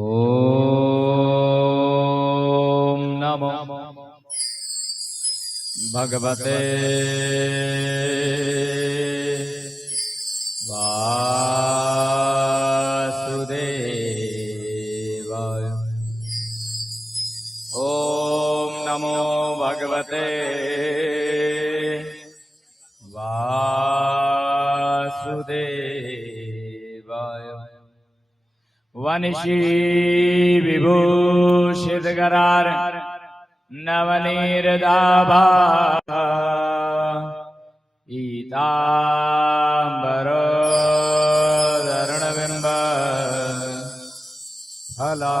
ओम नमो भगवते वासुदेवाय। ओम नमो भगवते वासुदेवाय। वनिशी विभूषित करार नवनीरदाभा ईताम्बरधरणबिम्ब फलादर्शा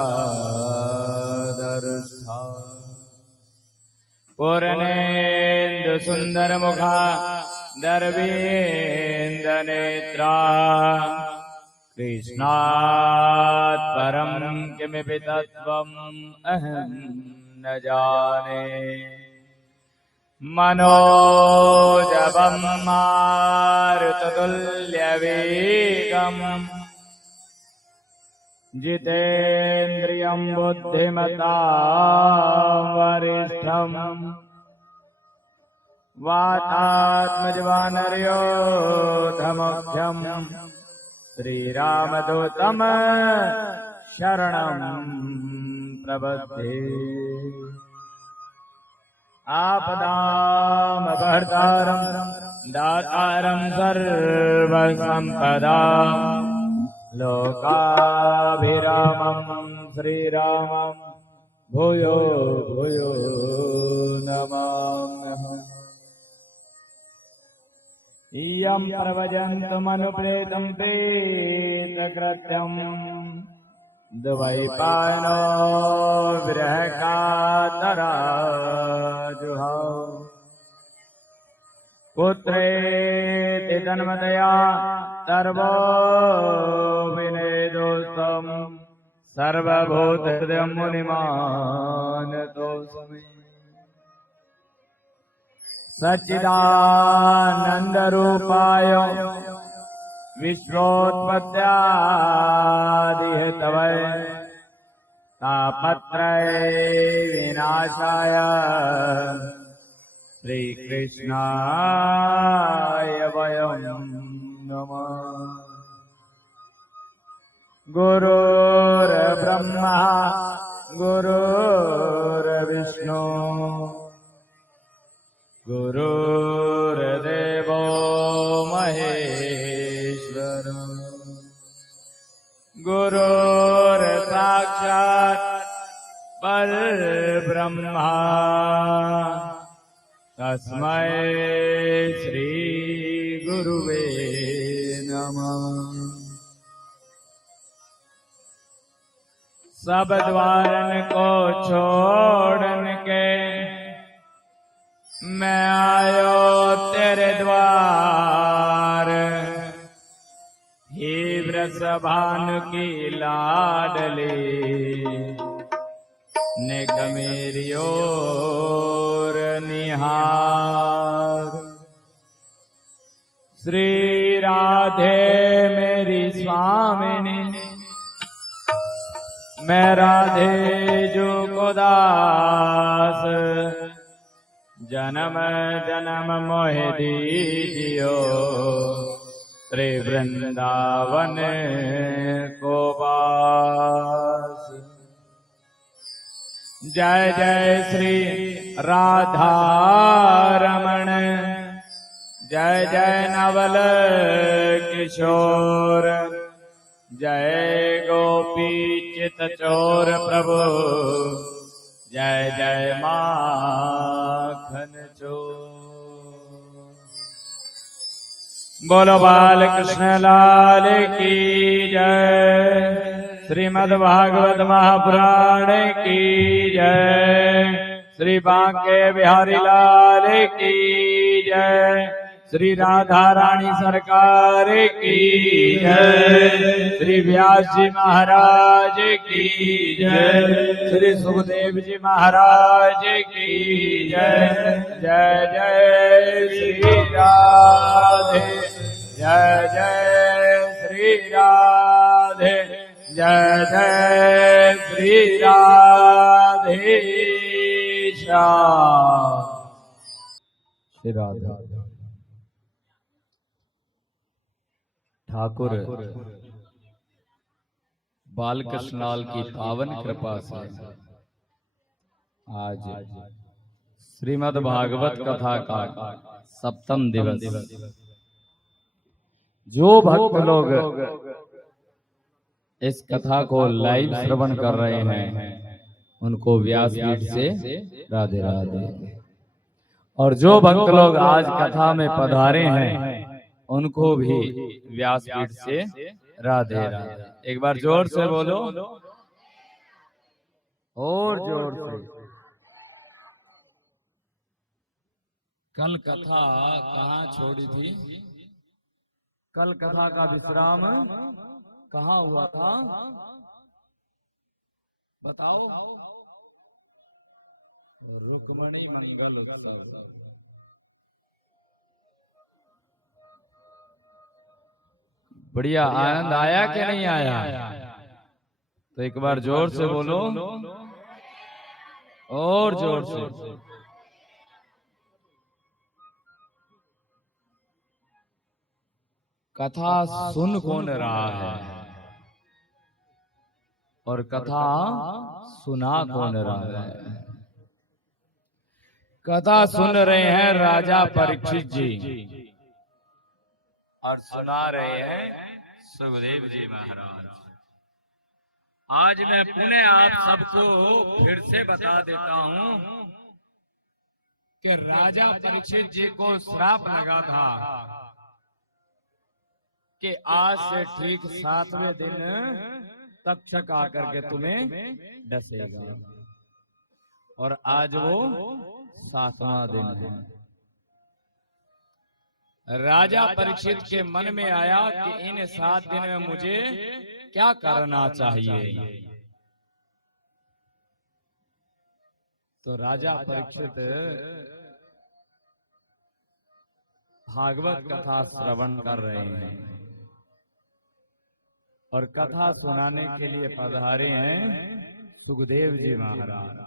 पूर्णेन्दु सुन्दरमुखा दर्वेन्दनेत्रा कृष्णात् परं किमपि तत्त्वम् अहं न जाने। मनोजवं मारुततुल्यवेगम् जितेन्द्रियं बुद्धिमतां वरिष्ठम् वातात्मजवानर्योधमुख्यम् श्रीरामदूतं शरणं प्रपद्ये। आपदामपहर्तारं दातारं सर्वसम्पदां लोकाभिरामं श्रीरामं भूयो भूयो नमाम्यहम्। यं प्रव्रजन्तमनुप्रेतं प्रेतकृत्यं द्वैपायनो विरहकातराजुहाव। पुत्रेति तन्मयतया सर्वो विनेदोस्तं सर्वभूतहृदयं मुनिमानतोऽस्मि। सच्चिदानन्दरूपाय विश्वोत्पत्त्यादिहेतवे तापत्रय विनाशाय श्रीकृष्णाय वयं नमः। गुरुर्ब्रह्मा गुरुर्विष्णु गुरुर्देवो महेश्वर गुरुर्साक्षात् परब्रह्मा तस्मै श्री गुरुवे नमः। सब द्वारन को छोड़न के मैं आयो तेरे द्वार। हे वृषभानु की लाडली नेक मेरी ओर निहार। श्री राधे मेरी स्वामिनी मैं राधे जो को दास। जन्म जन्म मोहि दीजियो श्री वृंदावन को वास। जय जय श्री राधा रमण जय जय नवल किशोर जय गोपी चित चोर प्रभु जय जय माखन चोर। बोलो बाल कृष्ण लाल की जय। श्रीमद् भागवत महापुराण की जय। श्री बांके बिहारी लाल की जय। श्री राधा रानी सरकार की जय। श्री व्यास जी महाराज की जय। श्री सुखदेव जी महाराज की जय। जय जय श्री राधे जय जय श्री राधे, जय जय श्री राधे श्याम। श्री राधा ठाकुर बालकृष्णलाल की पावन कृपा से आज श्रीमद् भागवत कथा का सप्तम दिवस। जो भक्त लोग इस कथा को लाइव श्रवण कर रहे हैं उनको व्यासपीठ से राधे राधे, और जो भक्त लोग आज कथा में पधारे हैं उनको भी व्यासपीठ से राधे राधे। एक बार जोर से बोलो, और जोर से। कल कथा कहाँ छोड़ी थी? कल कथा का विश्राम कहाँ हुआ था? बताओ। रुक्मणी मंगल उत्सव। बढ़िया, आनंद आया कि नहीं आया? तो एक बार जोर से बोलो, और जोर से। कथा सुन कौन रहा है और कथा सुना कौन रहा है? कथा सुन रहे हैं राजा परीक्षित जी और सुना रहे हैं सुखदेव जी महाराज। आज मैं पुनः आप सबको फिर से बता देता हूं कि राजा परीक्षित जी को श्राप लगा था कि आज से ठीक 7वें दिन तक्षक आकर के तुम्हें डसेगा, और आज वो 7वां दिन है। राजा परीक्षित के मन में आया कि इन 7 दिन में मुझे क्या करना चाहिए। तो राजा परीक्षित भागवत कथा श्रवण कर रहे हैं और कथा सुनाने के लिए पधारे हैं सुखदेव जी महाराज।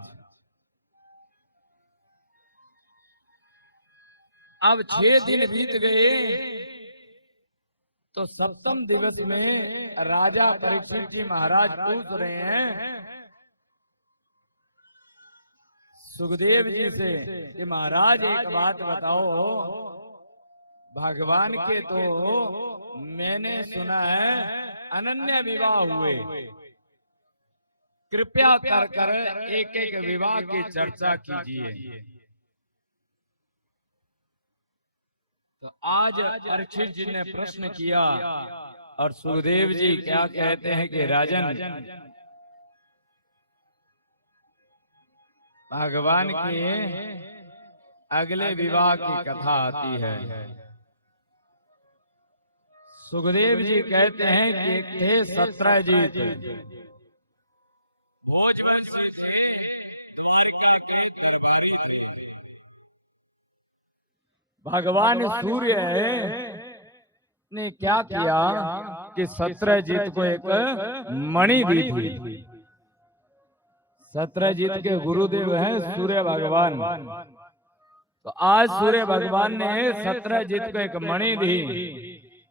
अब 6 दिन बीत गए तो सप्तम दिवस में राजा परीक्षित जी महाराज पूछ रहे हैं सुखदेव जी से कि महाराज एक बात बताओ, भगवान के तो मैंने सुना है अनन्य विवाह हुए, कृपया कर कर एक एक विवाह की चर्चा कीजिए। तो आज परीक्षित जी ने प्रश्न किया और सुखदेव जी क्या कहते हैं कि राजन, भगवान के अगले विवाह की कथा आती है। सुखदेव जी कहते हैं कि एक थे सत्रजीत, भगवान सूर्य ने क्या किया कि सत्रजीत को एक मणि दी थी। सत्रजीत के गुरुदेव हैं सूर्य भगवान। तो आज सूर्य भगवान ने सत्रजीत को एक मणि दी।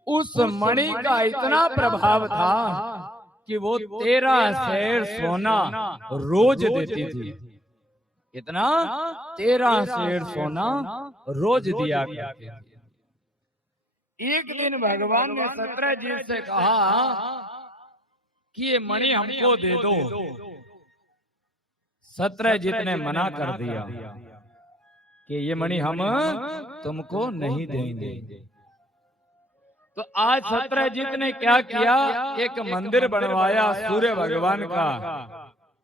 उस मणि का इतना प्रभाव था कि वो 13 सेर सोना रोज देती थी। कितना? 13 सेर सोना रोज दिया करती थी। एक दिन भगवान ने सत्रजीत से कहा कि ये मणि हमको दे दो। सत्रजीत ने मना कर दिया कि ये मणि हम तुमको नहीं देंगे। तो आज सत्रजीत ने क्या किया, एक मंदिर बनवाया सूर्य भगवान का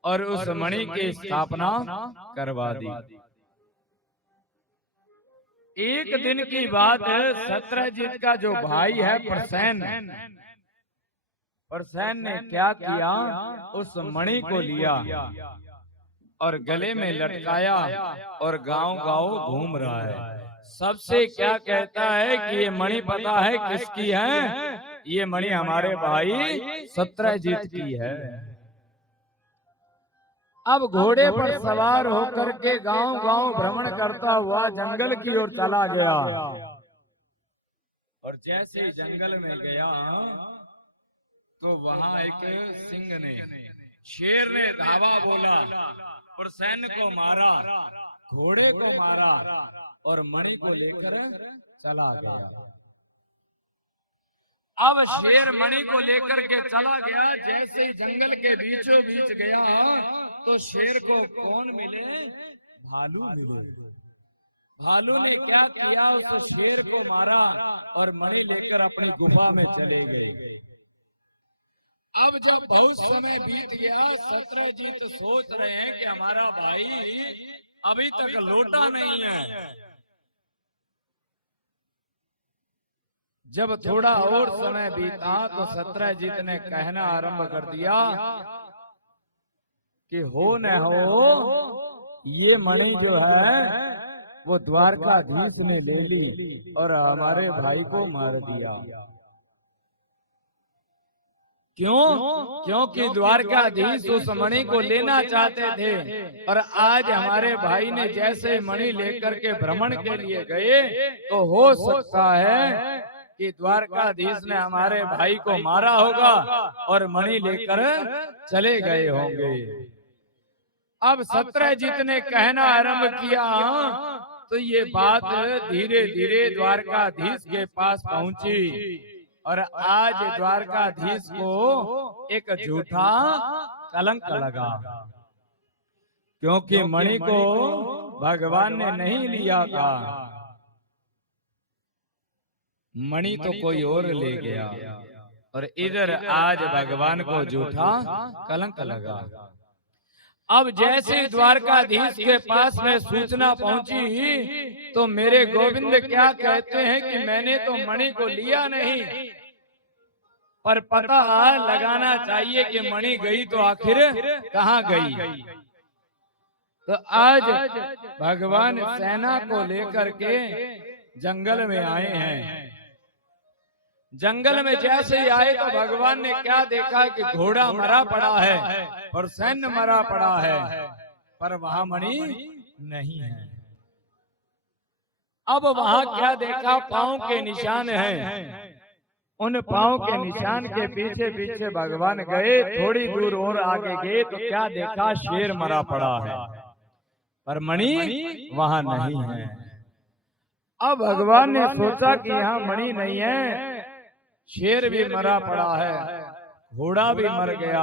और उस मणि की स्थापना करवा दी। एक दिन की बात, सत्रजीत का जो भाई है प्रसेन ने क्या किया, उस मणि को लिया और गले में लटकाया और गांव-गांव घूम रहा है। सबसे क्या कहता है कि ये मणि पता है किसकी है? ये मणि हमारे भाई सत्रजीत की है। अब घोड़े पर सवार होकर के गांव गांव भ्रमण करता हुआ जंगल की ओर चला गया। और जैसे ही जंगल में गया तो वहां एक सिंह ने, शेर ने धावा बोला और सैन्य को मारा, घोड़े को मारा और मणि को लेकर चला गया। अब शेर मणि को लेकर के चला गया। जैसे ही जंगल के बीचों बीच गया तो शेर को कौन मिले? भालू मिले। भालू ने क्या किया? उस शेर को मारा और मणि लेकर अपनी गुफा में चले गए। अब जब बहुत समय बीत गया, सत्रजीत सोच रहे हैं कि हमारा भाई अभी तक लौटा नहीं है। जब थोड़ा और समय बीता तो सत्रजीत ने कहना आरंभ कर दिया कि हो न हो, ये मणि जो है वो द्वारकाधीश ने ले ली और हमारे भाई को मार दिया। क्यों? क्योंकि द्वारकाधीश उस मणि को लेना चाहते थे और आज हमारे भाई ने जैसे मणि लेकर के भ्रमण के लिए गए तो हो सकता है कि द्वारकाधीश ने हमारे भाई को मारा होगा और मणि लेकर चले गए होंगे। अब सत्रजीत ने कहना आरंभ किया तो ये बात धीरे धीरे द्वारकाधीश के पास पहुंची और आज द्वारकाधीश को एक झूठा कलंक लगा, क्योंकि मणि को भगवान ने नहीं लिया था, मणि तो कोई और ले गया और इधर आज भगवान को झूठा कलंक लगा। अब जैसे द्वारकाधीश के पास में सूचना पहुंची तो मेरे गोविंद क्या कहते हैं कि मैंने तो मणि को लिया नहीं, पर पता लगाना चाहिए कि मणि गई तो आखिर कहाँ गई। तो आज भगवान सेना को लेकर के जंगल में आए हैं। जंगल में जैसे ही आए तो भगवान ने क्या देखा कि घोड़ा मरा पड़ा है और सैन्य मरा पड़ा है, पर वहां मणि नहीं है। अब वहां क्या देखा? पांव के निशान हैं। उन पांव के निशान के पीछे पीछे भगवान गए। थोड़ी दूर और आगे गए तो क्या देखा? शेर मरा पड़ा है, पर मणि वहां नहीं है। अब भगवान ने सोचा कि यहाँ मणि नहीं है, शेर भी मरा पड़ा है, घोड़ा भी मर गया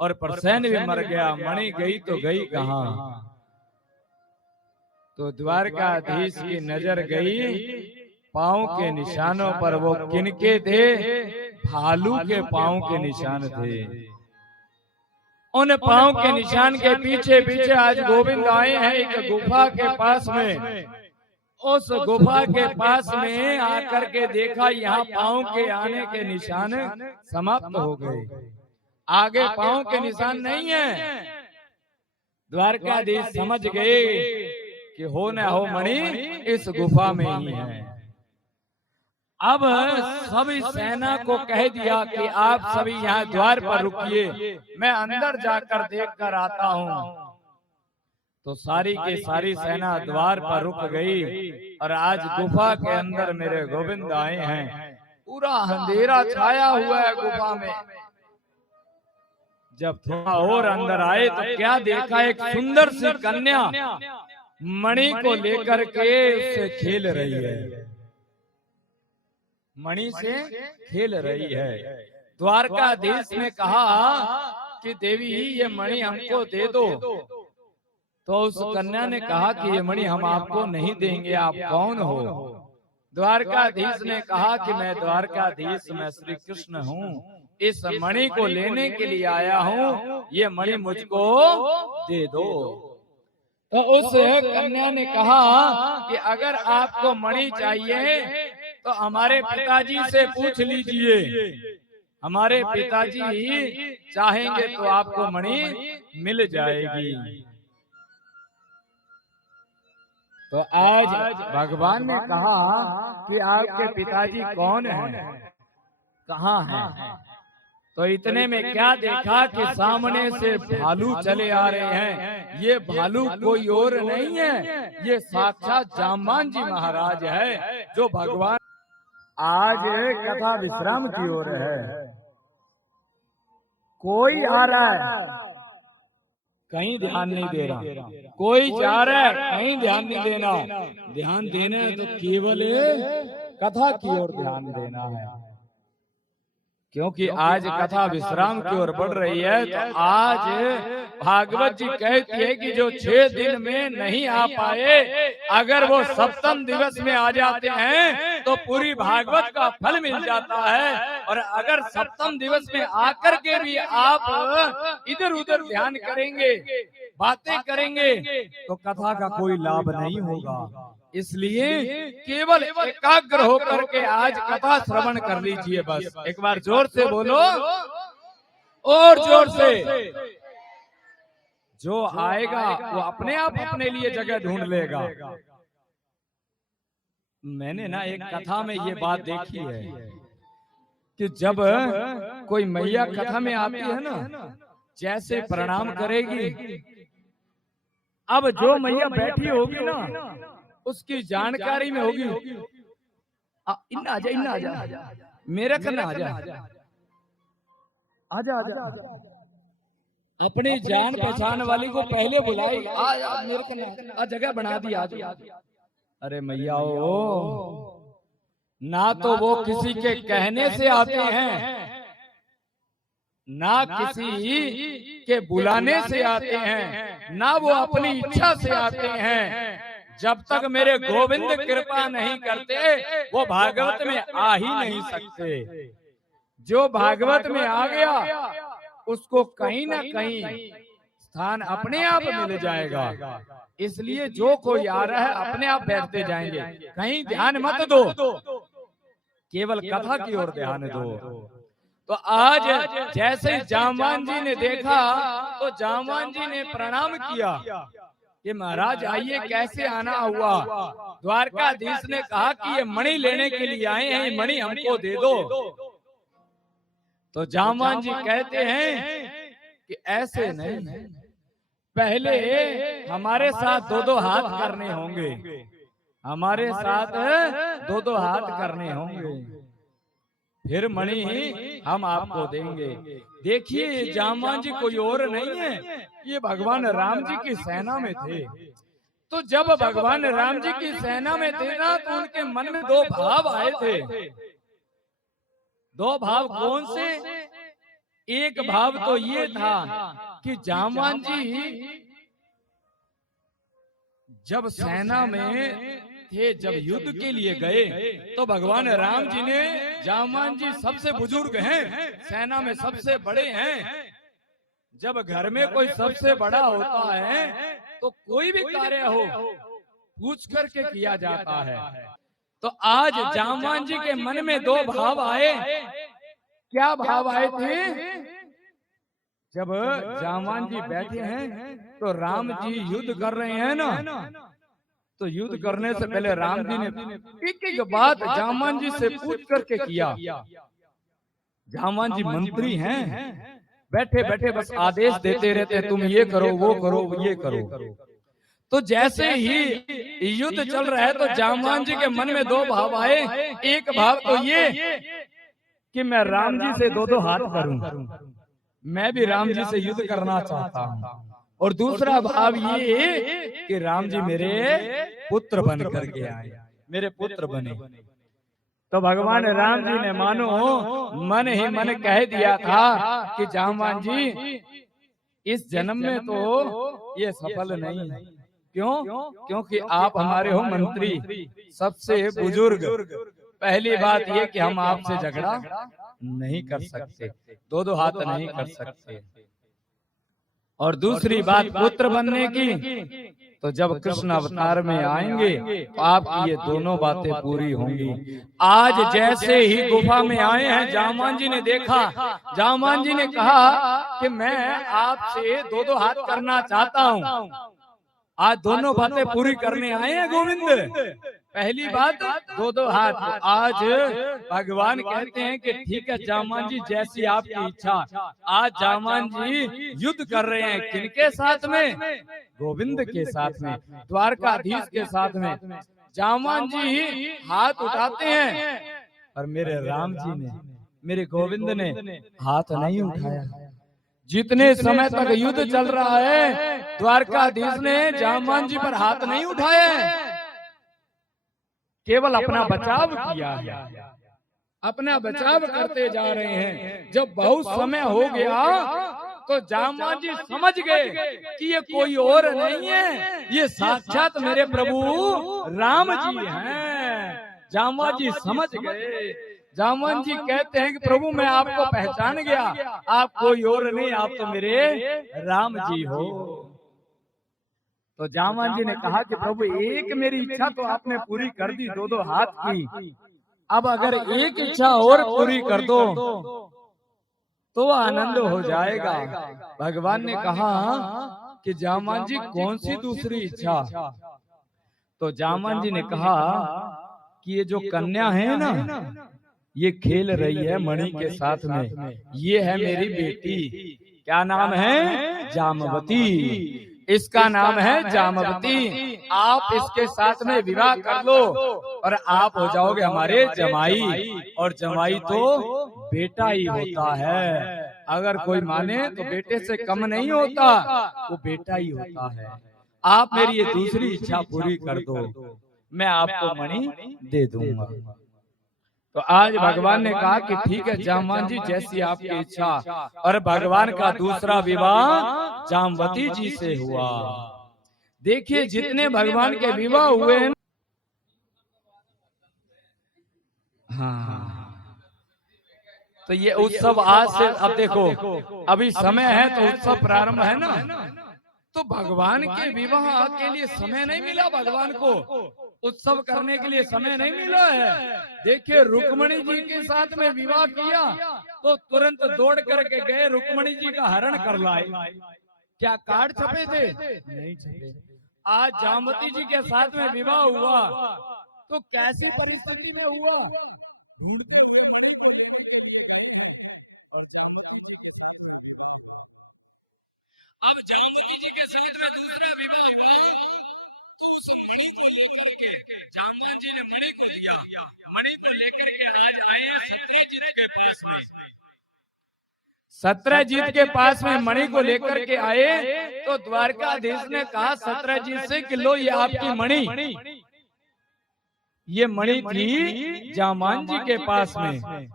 और परसैन भी मर गया, मणि गई तो गई कहाँ? तो द्वारकाधीश की नजर गई पांव के निशानों पर। वो किनके थे? भालू के पांव के निशान थे। उन पांव के निशान के पीछे पीछे आज गोविंद आए हैं एक गुफा के पास में। उस गुफा के पास में आकर के देखा यहाँ पांव के आने के निशान समाप्त हो गए, आगे पांव के निशान नहीं है। द्वारकाधीश समझ गए कि हो न हो मणि इस गुफा में ही है। अब सभी सेना को कह दिया कि आप सभी यहाँ द्वार पर रुकिए, मैं अंदर जाकर देख कर आता हूँ। तो सारी की सारी सेना द्वार पर रुक गई और आज गुफा के अंदर मेरे गोविंद आए हैं। पूरा अंधेरा छाया हुआ है गुफा में। जब थोड़ा और अंदर आए तो क्या देखा? एक सुंदर सी कन्या मणि को लेकर के उससे खेल रही है, मणि से खेल रही है। द्वारकाधीश ने कहा कि देवी ये मणि हमको दे दो। तो उस कन्या ने कहा कि ये मणि हम आपको नहीं देंगे, आप कौन हो? द्वारकाधीश ने कहा कि मैं द्वारकाधीश, मैं श्री कृष्ण हूँ, इस मणि को लेने के लिए आया हूँ, ये मणि मुझको दे दो। तो उस कन्या ने कहा कि अगर आपको मणि चाहिए तो हमारे पिताजी से पूछ लीजिए, हमारे पिताजी चाहेंगे तो आपको मणि मिल जाएगी। तो आज भगवान ने कहा कि आपके पिताजी कौन हैं? कहाँ है? तो इतने में क्या देखा कि सामने से भालू चले आ रहे हैं। ये भालू कोई और नहीं है, ये साक्षात जामवान जी महाराज है, जो भगवान आज कथा विश्राम की ओर है। कोई आ रहा है, कहीं ध्यान नहीं दे रहा, कोई जा रहा है, कहीं ध्यान नहीं देना। ध्यान देना है तो केवल कथा की ओर ध्यान देना है, क्योंकि आज कथा विश्राम की ओर बढ़ रही है। तो आज भागवत जी कहती है कि जो 6 दिन में नहीं आ पाए, अगर वो सप्तम दिवस में आ जाते हैं तो पूरी भागवत का फल मिल जाता है। और अगर सप्तम दिवस में आकर के भी आप इधर उधर ध्यान करेंगे, बातें करेंगे, तो कथा का कोई लाभ नहीं होगा। इसलिए केवल एकाग्र होकर के आज कथा श्रवण कर लीजिए। बस एक बार जोर से बोलो, और जोर से। जो आएगा वो अपने आप अपने लिए जगह ढूंढ लेगा। मैंने ना एक कथा में ये बात देखी है कि जब कोई मैया कथा में आती है ना, जैसे प्रणाम करेगी, अब जो मैया बैठी होगी ना, उसकी जानकारी में होगी, इन्ना आजा, इन्ना आजा, मेरे करना आजा, आजा आजा। अपनी जान पहचान वाली को पहले बुलाई, आ मेरे करना, जगह बना दी, आज। अरे मैया ओ, ना तो वो किसी के कहने से आते हैं, ना किसी के बुलाने से आते हैं, ना वो अपनी इच्छा से आते हैं। जब तक मेरे गोविंद कृपा नहीं करते, वो भागवत में आ ही नहीं सकते। जो भागवत में आ गया, उसको कहीं ना कहीं स्थान अपने आप मिल जाएगा। इसलिए जो कोई आ रहा है, अपने आप बैठते जाएंगे, कहीं ध्यान मत दो, केवल कथा की ओर ध्यान दो। तो आज जैसे जामवान जी ने देखा, तो जामवान जी ने प्रणाम किया कि महाराज आइए, कैसे आना हुआ। द्वारकाधीश ने कहा कि ये मणि लेने के लिए आए हैं, ये मणि हमको दे दो। तो जामवान जी कहते हैं कि ऐसे नहीं, पहले हमारे साथ 2-2 हाथ करने होंगे, हमारे साथ 2-2 हाथ करने होंगे, फिर मणि हम आपको देंगे। देखिए जामवान जी कोई और नहीं है, ये भगवान राम जी की सेना में थे। तो जब भगवान राम जी की सेना में थे ना, तो उनके मन में 2 भाव आए थे। 2 भाव कौन से? एक भाव तो ये था कि जामवान जी जब सेना में थे, जब युद्ध के लिए गए, तो भगवान राम जी ने, जामवान जी सबसे बुजुर्ग हैं, सेना में सबसे बड़े हैं। जब घर में कोई सबसे बड़ा होता है तो कोई भी कार्य हो पूछ करके किया जाता है। तो आज जामवान जी के मन में 2 भाव आए। क्या भाव आए थे? जब जामवान जी बैठे हैं तो राम जी युद्ध कर रहे हैं ना, तो युद्ध करने से पहले राम जी ने एक बात जामवान जी से पूछ करके किया। जामवान जी मंत्री हैं, बैठे बैठे बस आदेश देते रहते, तुम ये करो, वो करो, ये करो। तो जैसे ही युद्ध चल रहा है, तो जामवान जी के मन में 2 भाव आए। एक भाव तो ये कि मैं राम जी से 2-2 हाथ करूं, मैं भी राम जी से युद्ध करना चाहता हूं। और दूसरा भाव ये कि राम जी मेरे पुत्र बन करके आए, मेरे पुत्र बने। तो भगवान राम जी ने मानो मन ही मन कह दिया था कि जामवान जी इस जन्म में तो ये सफल नहीं है। क्यों? क्योंकि आप हमारे हो मंत्री, सबसे बुजुर्ग। पहली बात ये कि हम आपसे झगड़ा नहीं कर सकते, 2-2 हाथ नहीं कर सकते। और दूसरी बात पुत्र बनने की, तो जब कृष्ण अवतार में आएंगे तो आपकी ये दोनों बातें पूरी होंगी। आज जैसे ही गुफा में आए हैं, जामवान जी ने देखा, जामवान जी ने कहा कि मैं आपसे 2-2 हाथ करना चाहता हूँ। आज दोनों बातें पूरी करने आए हैं गोविंद। पहली बात दो दो हाथ। आज भगवान कहते हैं कि ठीक है जामान जी, जैसी आपकी इच्छा। आज जामान जी युद्ध कर रहे हैं, किनके साथ में? गोविंद के साथ में, द्वारकाधीश के साथ में। जामान जी हाथ उठाते हैं, और मेरे राम जी ने, मेरे गोविंद ने हाथ नहीं उठाया। जितने समय तक युद्ध चल रहा है, द्वारकाधीश ने जामान जी पर हाथ नहीं उठाए, केवल अपना बचाव किया है, अपना बचाव करते जा रहे हैं। जब बहुत समय हो गया तो जामान जी समझ गए कि ये कोई और नहीं है, ये साक्षात मेरे प्रभु राम जी हैं। जामान जी समझ गए। जामान जी कहते हैं कि प्रभु मैं आपको पहचान गया, आप कोई और नहीं, आप तो मेरे राम जी हो। तो जामान जी ने कहा कि प्रभु एक मेरी इच्छा तो आपने पूरी कर दी, दो दो हाथ की, अब अगर एक इच्छा और पूरी कर दो तो आनंद हो जाएगा। भगवान ने कहा कि जामान जी कौन सी दूसरी इच्छा? तो जामान जी ने कहा कि ये जो कन्या है ना, ये खेल रही है मणि के साथ में, ये है मेरी बेटी। क्या नाम है? जामवती। इसका नाम है जामवती। आप इसके साथ में विवाह कर लो और आप हो जाओगे हमारे जमाई। और जमाई तो बेटा ही होता है, अगर कोई माने तो बेटे से कम नहीं होता, वो बेटा ही होता है। आप मेरी ये दूसरी इच्छा पूरी कर दो, मैं आपको मणि दे दूंगा। तो आज भगवान ने कहा कि ठीक है जामान जी, जैसी आपकी इच्छा। और भगवान का दूसरा विवाह जामवती जी से हुआ। देखिए जितने भगवान के विवाह हुए हैं, हाँ, तो ये उत्सव आज से, अब देखो अभी समय है तो उत्सव प्रारंभ है ना, तो भगवान के विवाह के लिए समय नहीं मिला, भगवान को उत्सव करने के लिए समय नहीं मिला है। देखिए रुक्मणी जी के साथ में विवाह किया तो तुरंत दौड़ करके गए, रुक्मणी जी का हरण कर लाए। क्या कार्ड छपे थे? नहीं छपे। आज जामवती जी के साथ में विवाह हुआ तो कैसी परिस्थिति में हुआ? अब जामवती जी के साथ में दूसरा विवाह हुआ तो उस मणि को लेकर के जामवान जी ने मणि को दिया, मणि को लेकर के आज आए हैं सत्यजीत के पास में। सत्यजीत के पास में मणि को लेकर के आए तो द्वारकाधीश ने कहा सत्यजीत से कि लो ये आपकी मणि। ये मणि थी जामान जी के पास में,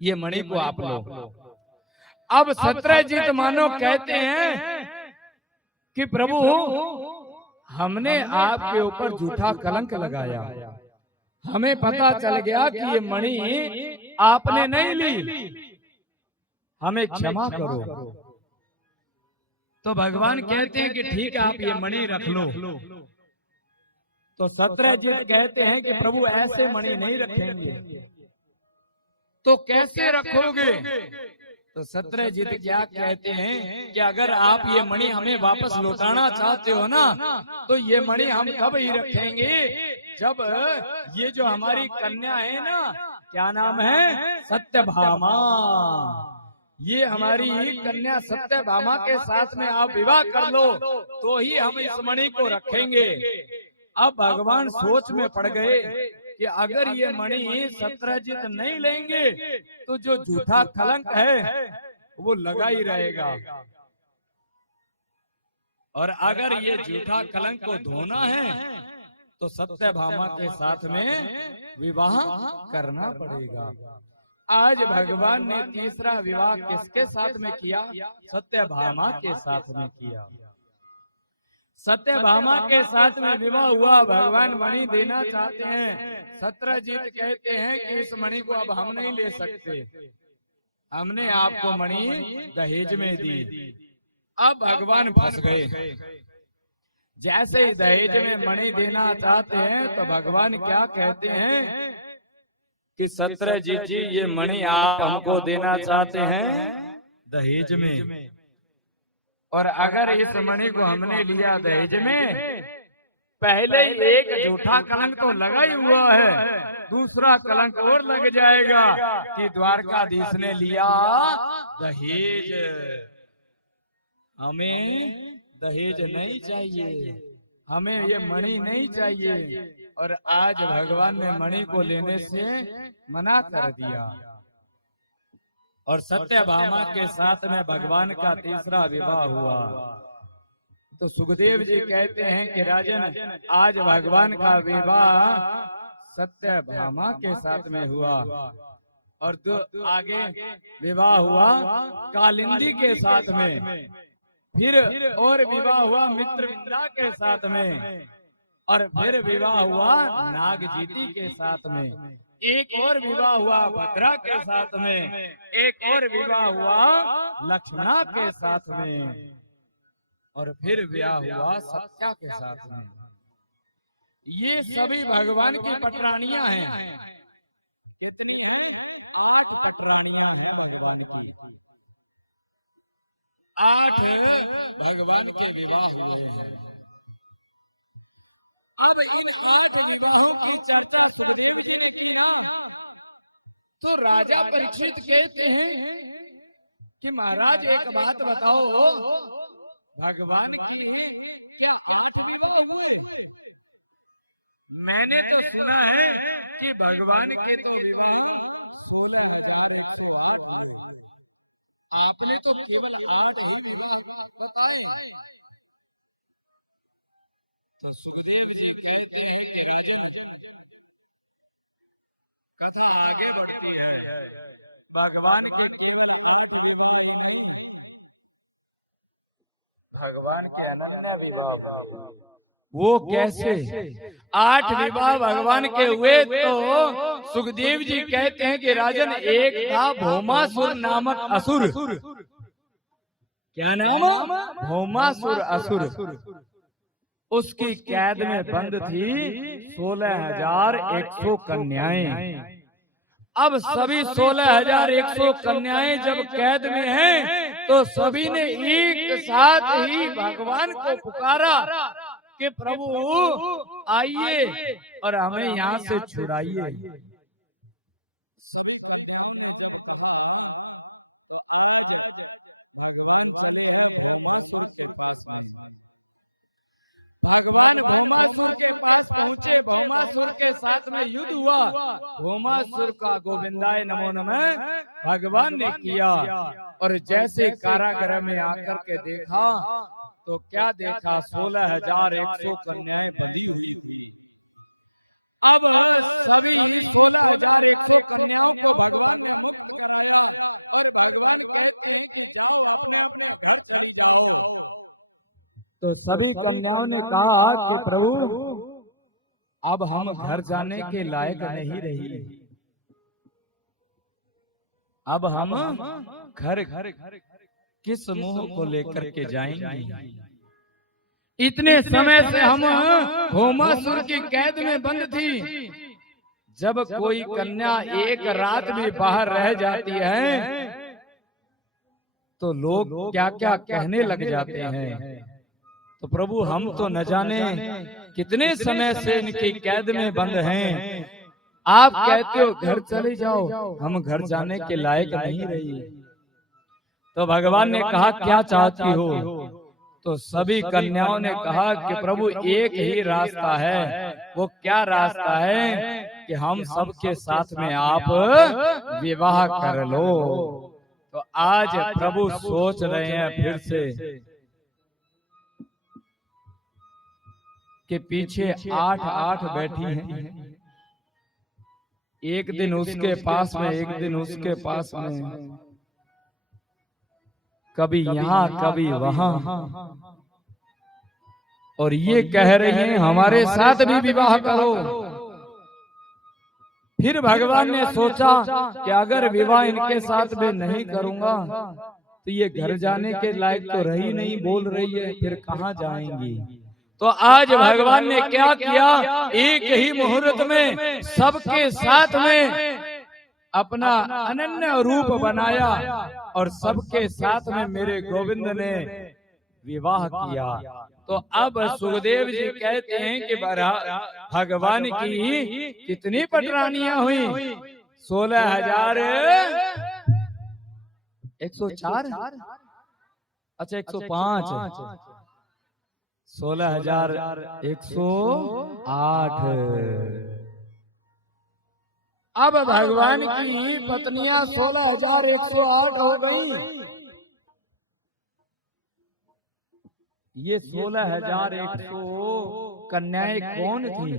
ये मणि को आप लो। अब सत्यजीत मानो कहते हैं कि प्रभु हमने आपके ऊपर झूठा कलंक लगाया, हमें पता चल गया कि ये मणि आपने नहीं ली, हमें क्षमा करो। तो भगवान कहते हैं कि ठीक है आप ये मणि रख लो। तो सत्यजीत कहते हैं कि प्रभु ऐसे मणि नहीं रखेंगे। तो कैसे रखोगे? तो सत्यजीत क्या कहते हैं कि अगर आप ये मणि हमें वापस लौटाना चाहते हो ना, तो ये मणि हम कब ही रखेंगे जब ये जो हमारी कन्या है ना, क्या नाम है? सत्यभामा। ये हमारी कन्या सत्यभामा के साथ में आप विवाह कर लो तो ही हम इस मणि को रखेंगे। अब भगवान सोच में पड़ गए कि अगर ये मणि सत्यजीत नहीं लेंगे तो जो झूठा कलंक है वो लगा ही रहेगा, और अगर ये झूठा कलंक को धोना है तो सत्यभामा के साथ में विवाह करना पड़ेगा। आज भगवान ने तीसरा विवाह किसके साथ में किया? सत्यभामा के साथ में किया। सत्यभामा के साथ में विवाह हुआ। भगवान मणि देना चाहते हैं। सत्यजीत कहते हैं कि इस मणि को अब हम नहीं ले सकते, हमने आपको मणि दहेज में दी। अब भगवान फंस गए। जैसे ही दहेज में मणि देना चाहते हैं तो भगवान क्या कहते हैं कि सत्यजीत जी ये मणि आप हमको देना चाहते हैं दहेज में, और अगर इस मणि को हमने लिया दहेज में पहले ही एक झूठा कलंक तो लगा ही हुआ है, दूसरा कलंक और लग जाएगा कि द्वारकाधीश ने लिया दहेज। हमें दहेज नहीं चाहिए, हमें ये मणि नहीं चाहिए। और आज भगवान ने मणि को लेने से मना कर दिया। और सत्यभामा के साथ में भगवान का तीसरा विवाह हुआ। तो सुखदेव जी कहते हैं कि राजन, आज भगवान का विवाह सत्यभामा के साथ में हुआ। और आगे विवाह हुआ कालिंदी के साथ में, फिर और विवाह हुआ मित्रविंदा के साथ में, और फिर विवाह हुआ नागजीती के साथ में, एक और विवाह हुआ भद्रा के साथ में, एक और विवाह हुआ लक्ष्मणा के साथ में, और फिर विवाह हुआ सत्या के साथ में। ये सभी भगवान की पटरानियां हैं। कितनी हैं? 8 पटरानियां हैं भगवान की। 8 भगवान के विवाह हुए हैं। अब इन 8 विवाहों की चर्चा सुखदेव जी ने की ना, तो राजा परीक्षित कहते हैं कि महाराज एक बात बताओ, भगवान की क्या 8 विवाह हुए? मैंने तो सुना है कि भगवान के तो विवाह 16,108। आपने तो केवल 8 ही विवाह बताए। तो सुखदेव जी कहते हैं कि राजन, कथा आगे बढ़ती है। भगवान के केवल 8 विवाह नहीं, भगवान के अनन्य विवाह। वो कैसे? 8 विवाह भगवान के हुए। तो सुखदेव जी कहते हैं कि राजन, एक था भौमासुर नामक असुर। क्या नाम? भौमासुर असुर। उसकी कैद में बंद थी 16,100 कन्याएं। अब सभी 16,100 कन्याएं जब कैद में हैं, तो सभी ने एक साथ ही भगवान को पुकारा कि प्रभु आइए और हमें यहाँ से छुड़ाइए। तो सभी कन्याओं ने कहा कि प्रभु अब हम घर जाने के लायक नहीं रही, अब हम घर किस मुंह को लेकर के जाएंगे? इतने समय से हम भौमासुर की कैद में बंद थी। जब कोई कन्या एक रात भी बाहर रह जाती है तो लोग क्या क्या कहने लग जाते हैं। तो प्रभु हम तो न जाने कितने समय से इनकी कैद में बंद हैं, आप कहते हो घर चले जाओ, हम घर जाने के लायक नहीं रही। तो भगवान ने कहा क्या चाहती हो? तो सभी कन्याओं ने कहा कि प्रभु एक ही रास्ता है। वो क्या रास्ता है? कि हम सबके साथ में आप विवाह कर लो। तो आज प्रभु सोच रहे हैं फिर से कि पीछे 8 बैठी हैं, एक दिन उसके पास में, एक दिन उसके पास में, कभी यहाँ कभी वहां, और ये कह रही हैं हमारे साथ भी विवाह करो। फिर भगवान ने सोचा कि अगर विवाह इनके साथ में नहीं करूंगा तो ये घर जाने के लायक तो रही नहीं, बोल रही है, फिर कहाँ जाएंगी? तो आज भगवान ने क्या किया? एक ही मुहूर्त में सबके साथ में अपना अनन्य रूप बनाया और सबके साथ में मेरे गोविंद ने विवाह किया। तो अब सुखदेव जी कहते हैं कि भगवान की कितनी पटरानियां हुई? 16,104। अच्छा 105। 16,108। अब भगवान की पत्नियां 16,108 हो गई। ये 16,100 कन्याएं कौन थी?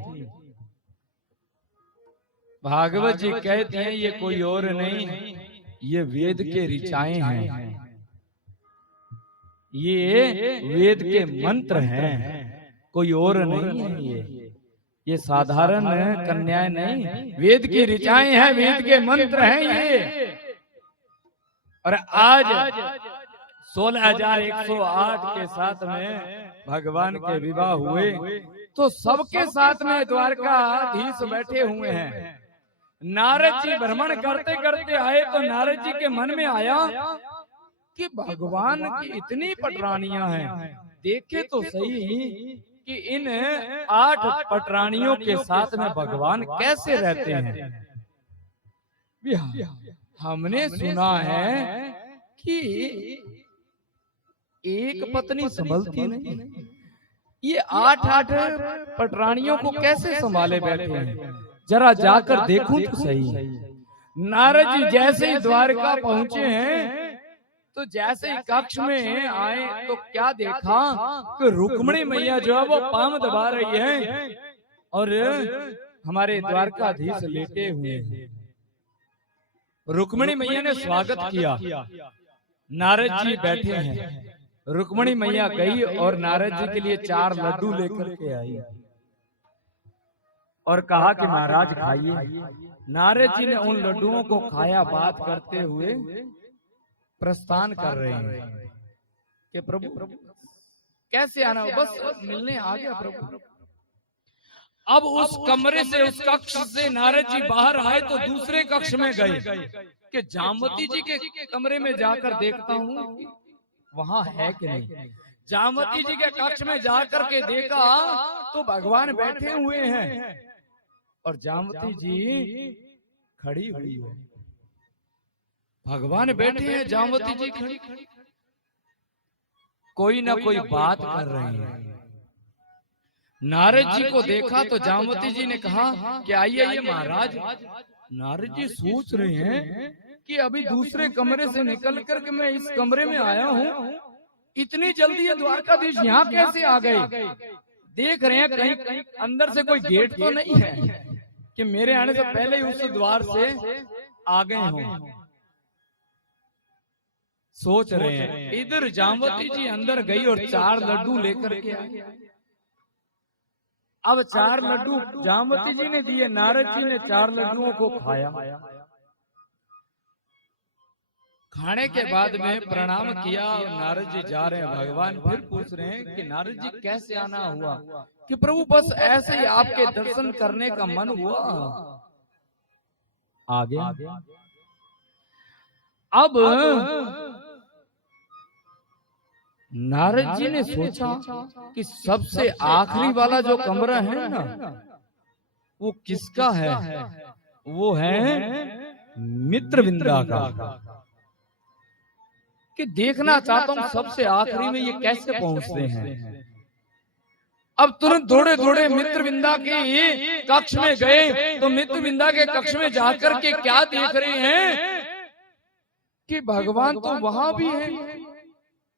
भागवत जी कहते हैं ये कोई और नहीं, ये वेद के ऋचाएं हैं, ये वेद के मंत्र हैं, कोई और नहीं है। ये साधारण कन्याएं नहीं, वेद की ऋचाएं हैं, वेद के मंत्र हैं ये। और आज 16,108 के साथ में भगवान के विवाह हुए। तो सबके साथ में द्वारकाधीश बैठे हुए हैं। नारद जी भ्रमण करते करते आए तो नारद जी के मन में आया कि भगवान की इतनी पटरानियां हैं, देखे तो सही कि इन 8 पटरानियों के साथ में भगवान कैसे रहते हैं। हमने सुना है कि एक पत्नी संभलती नहीं, ये 8 पटरानियों को कैसे संभाले बैठे हैं? जरा जाकर देखूं तो सही। नारद जी जैसे ही द्वारका पहुंचे हैं तो जैसे ही कक्ष में आए तो क्या देखा कि रुक्मिणी मैया जो है वो पांव दबा रही है और हमारे द्वारकाधीश लेटे हुए हैं। रुक्मिणी मैया ने स्वागत किया, नारद जी बैठे हैं। रुक्मिणी मैया गई और नारद जी के लिए 4 लड्डू लेकर के आई और कहा कि महाराज खाइए। नारद जी ने उन लड्डुओं को खाया। बात करते हुए प्रस्थान कर रहे हैं कि प्रभु कैसे आना, बस मिलने आ गया प्रभु। अब उस कमरे से, उस कक्ष से नारद जी बाहर आए तो दूसरे कक्ष में गए कि जामवती जी के कमरे में जाकर देखता हूँ वहां है कि नहीं। जामवती जी के कक्ष में जाकर के देखा तो भगवान बैठे हुए हैं और जामवती जी खड़ी हुई है। भगवान बैठे हैं, जामवती जी खड़ी, कोई ना कोई बात कर रहे हैं। नारद जी को देखा तो जामवती जी ने कहा कि आइए आइए महाराज। नारद जी सोच रहे हैं कि अभी दूसरे कमरे से निकल करके मैं इस कमरे में आया हूँ, इतनी जल्दी ये द्वारकाधीश यहाँ कैसे आ गए? देख रहे हैं कहीं अंदर से कोई गेट तो नहीं है कि मेरे आने से पहले ही उस द्वार से आ गए हों। सोच रहे हैं। इधर जामवती जी अंदर गई और 4 लड्डू लेकर के आई। अब 4 लड्डू जामवती जी ने दिए, नारद जी ने 4 लड्डुओं को खाया। खाने के बाद में प्रणाम किया और नारद जी जा रहे हैं। भगवान फिर पूछ रहे हैं कि नारद जी कैसे आना हुआ? कि प्रभु बस ऐसे ही आपके दर्शन करने का मन हुआ, आ गया। अब नारद जी ने सोचा कि सबसे आखिरी वाला जो कमरा है ना, वो किसका है? वो है मित्रविंदा का। कि देखना चाहता हूं सबसे आखिरी में ये कैसे पहुंचते हैं। अब तुरंत दौड़े दौड़े मित्रविंदा के कक्ष में गए तो मित्रविंदा के कक्ष में जाकर के क्या देख रहे हैं कि भगवान तो वहां भी है,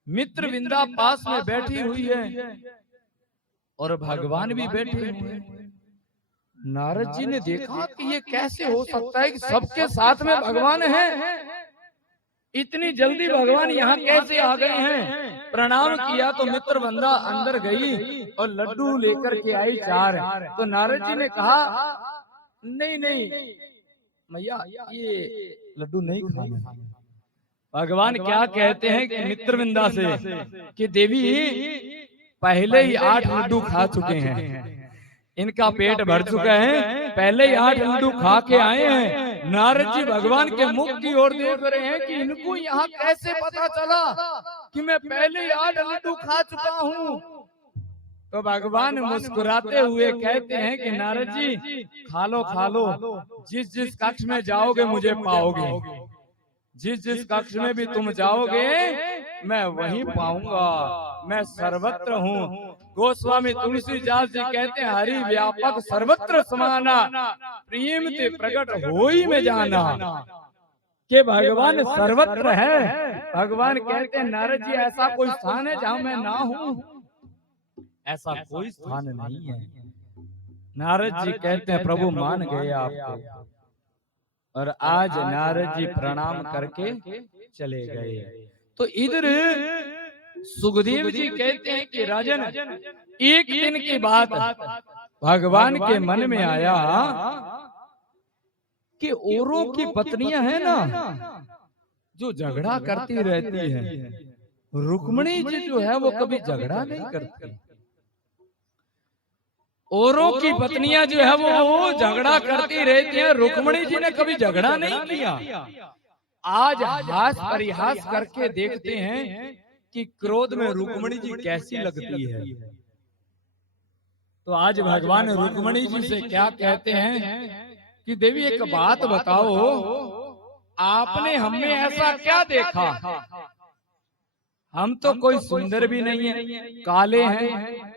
मित्रविंदा पास में बैठी हुई है और भगवान भी बैठे हुए हैं। नारद जी ने देखा कि ये कैसे हो सकता है कि सबके साथ में भगवान है, इतनी जल्दी भगवान यहाँ कैसे आ गए हैं? प्रणाम किया तो मित्रविंदा अंदर गई और लड्डू लेकर के आई 4। तो नारद जी ने कहा नहीं नहीं मैया ये लड्डू नहीं खाने। भगवान क्या कहते हैं कि मित्रविंदा से कि देवी पहले ही 8 लड्डू खा चुके हैं, इनका पेट भर चुका है, पहले ही 8 लड्डू खा के आए हैं। नारद जी भगवान के मुख की ओर देख रहे हैं कि इनको यहाँ कैसे पता चला कि मैं पहले ही 8 लड्डू खा चुका हूँ। तो भगवान मुस्कुराते हुए कहते हैं कि नारद जी खा लो, जिस जिस कक्ष में जाओगे मुझे पाओगे, जिस जिस कक्ष में भी तुम जाओगे मैं वहीं पाऊंगा, मैं सर्वत्र हूँ। गोस्वामी तुलसीदास जी कहते हैं हरि व्यापक सर्वत्र समाना, प्रेमते प्रकट होई में जाना, कि भगवान सर्वत्र है। भगवान कहते हैं नारद जी ऐसा कोई स्थान है जहाँ मैं ना हूँ? ऐसा कोई स्थान नहीं है। नारद जी कहते हैं प्रभु मान गए आपको, और आज नारद जी प्रणाम करके चले गए। तो इधर सुखदेव जी कहते हैं कि राजन, एक दिन की बात भगवान के मन में आया कि औरों की पत्नियां हैं ना जो झगड़ा करती रहती हैं, रुक्मिणी जी जो है वो कभी झगड़ा नहीं करती। औरों की पत्नियां जो है वो झगड़ा करती रहती हैं, रुक्मिणी जी ने कभी झगड़ा नहीं किया। आज हास परिहास करके देखते हैं कि क्रोध में रुक्मिणी जी कैसी लगती है। तो आज भगवान रुक्मिणी जी से क्या कहते हैं कि देवी एक बात बताओ, आपने हमें ऐसा क्या देखा? हम तो कोई सुंदर भी नहीं है, काले हैं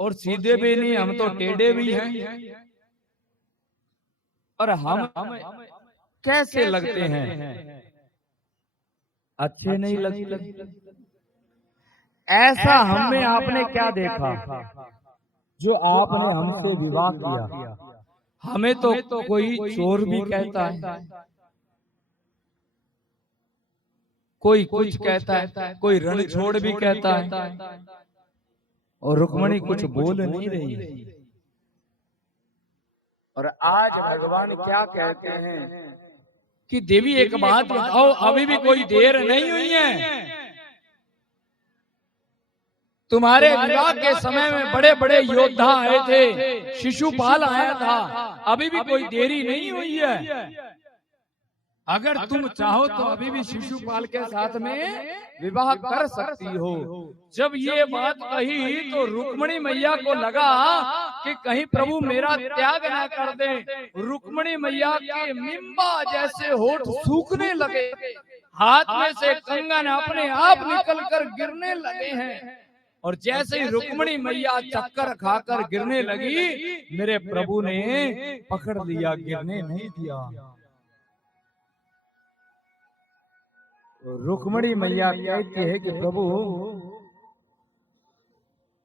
और सीधे भी नहीं, हम तो टेढ़े भी हैं, और हम कैसे लगते हैं? अच्छे नहीं लगते। ऐसा हमें आपने क्या देखा जो आपने हमसे विवाह किया? हमें तो कोई चोर भी कहता है, कोई कुछ कहता है, कोई रणछोड़ भी कहता है, और रुक्मिणी कुछ बोल नहीं रही। और आज भगवान क्या कहते हैं कि देवी एक बात बताओ, अभी भी कोई देर नहीं हुई है। तुम्हारे विवाह के समय में बड़े बड़े योद्धा आए थे, शिशुपाल आया था, अभी भी कोई देरी नहीं हुई है। अगर तुम चाहो तो अभी भी शिशुपाल के साथ में विवाह कर सकती हो। जब ये बात कही तो रुक्मिणी मैया को लगा कि कहीं प्रभु मेरा त्याग ना कर दे। रुक्मिणी मैया के मिंबा जैसे होठ सूखने लगे, हाथ में से कंगन अपने आप निकलकर गिरने लगे हैं, और जैसे ही रुक्मिणी मैया चक्कर खाकर गिरने लगी, मेरे प्रभु ने पकड़ लिया, गिरने नहीं दिया। रुक्मिणी मैया कहती है कि प्रभु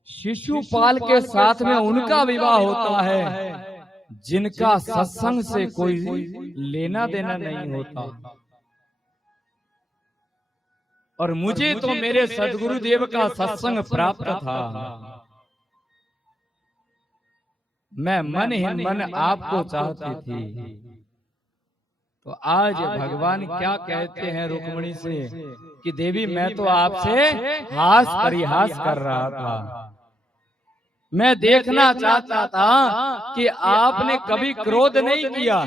शिशुपाल के साथ में उनका विवाह होता है जिनका सत्संग से कोई लेना देना नहीं होता, और मुझे तो मेरे सदगुरुदेव का सत्संग प्राप्त था। मैं मन ही मन आपको चाहती थी। तो आज भगवान क्या कहते हैं रुक्मिणी से कि देवी मैं तो आपसे हास परिहास कर रहा था, मैं देखना चाहता था कि आपने कभी क्रोध नहीं किया,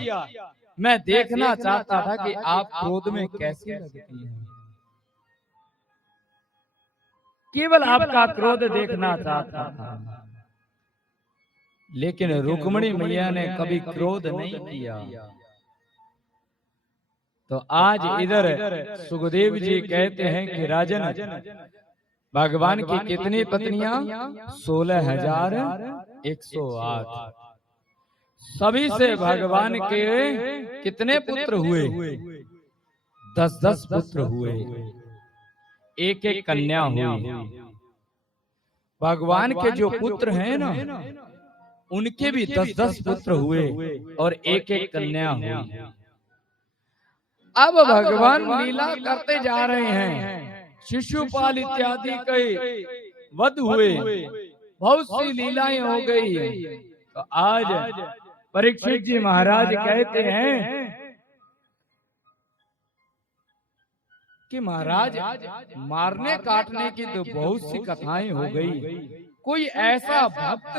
मैं देखना चाहता था कि आप क्रोध में कैसे लगती हैं, केवल आपका क्रोध देखना चाहता था। लेकिन रुक्मिणी मैया ने कभी क्रोध नहीं किया। तो आज इधर सुखदेव जी कहते हैं कि राजन, भगवान की कितनी पत्नियां? 16,108। सभी से भगवान के कितने पुत्र हुए? 10-10 पुत्र हुए, एक एक कन्या हुई। भगवान के जो पुत्र हैं ना, उनके भी 10-10 पुत्र हुए और एक एक कन्या हुई। अब भगवान लीला करते जा रहे हैं, शिशुपाल इत्यादि कई वध हुए, बहुत सी लीलाएं हो गई। तो आज परीक्षित जी महाराज कहते हैं कि महाराज मारने काटने की तो बहुत सी कथाएं हो गई, कोई ऐसा भक्त,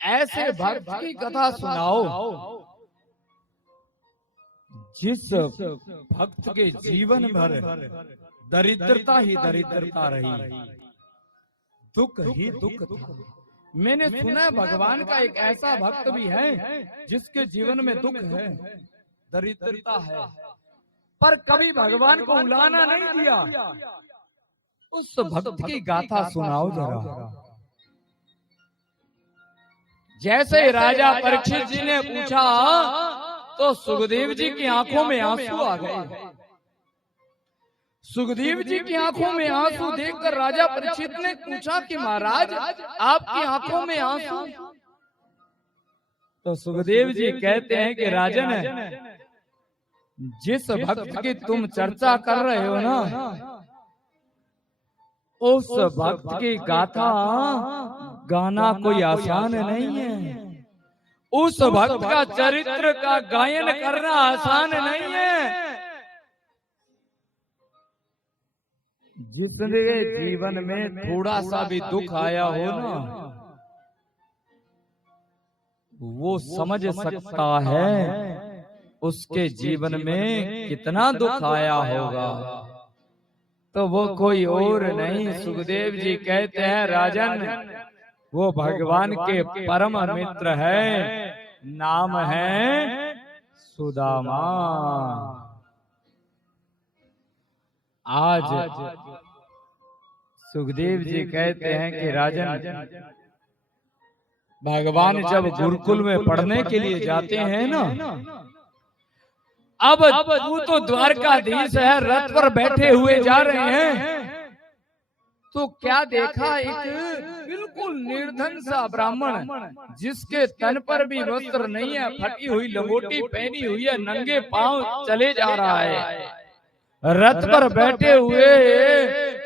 ऐसे भक्त की कथा सुनाओ जिस भक्त के जीवन भर दरिद्रता ही दरिद्रता रही, दुख ही दुख था। मैंने सुना है भगवान का एक ऐसा भक्त भी है जिसके जीवन में दुख है, दरिद्रता है, पर कभी भगवान को उलाना नहीं दिया। उस भक्त की गाथा सुनाओ जरा। जैसे राजा परीक्षित जी ने पूछा तो सुखदेव जी की आंखों में आंसू आ गए। सुखदेव जी की आंखों में आंसू देखकर राजा परीक्षित ने पूछा कि महाराज आपकी आंखों में आंसू? तो सुखदेव जी कहते हैं कि राजन, जिस भक्त की तुम चर्चा कर रहे हो ना, उस भक्त की गाथा गाना कोई आसान नहीं है। उस भक्त का चरित्र का गायन करना आसान नहीं है। जिसने जीवन में थोड़ा सा भी दुख आया हो ना, वो समझ सकता है उसके जीवन में कितना दुख आया होगा। तो वो कोई और नहीं, सुखदेव जी कहते हैं राजन, वो भगवान के परम मित्र है, नाम है सुदामा। आज सुखदेव जी कहते हैं कि राजन, भगवान जब गुरुकुल में पढ़ने के लिए जाते हैं ना, अब वो तो द्वारकाधीश है, रथ पर बैठे हुए जा रहे हैं, तो क्या देखा, एक बिल्कुल निर्धन सा ब्राह्मण जिसके तन पर भी वस्त्र नहीं है, फटी हुई लंगोटी पहनी हुई है, नंगे पांव चले जा रहा है। रथ पर बैठे हुए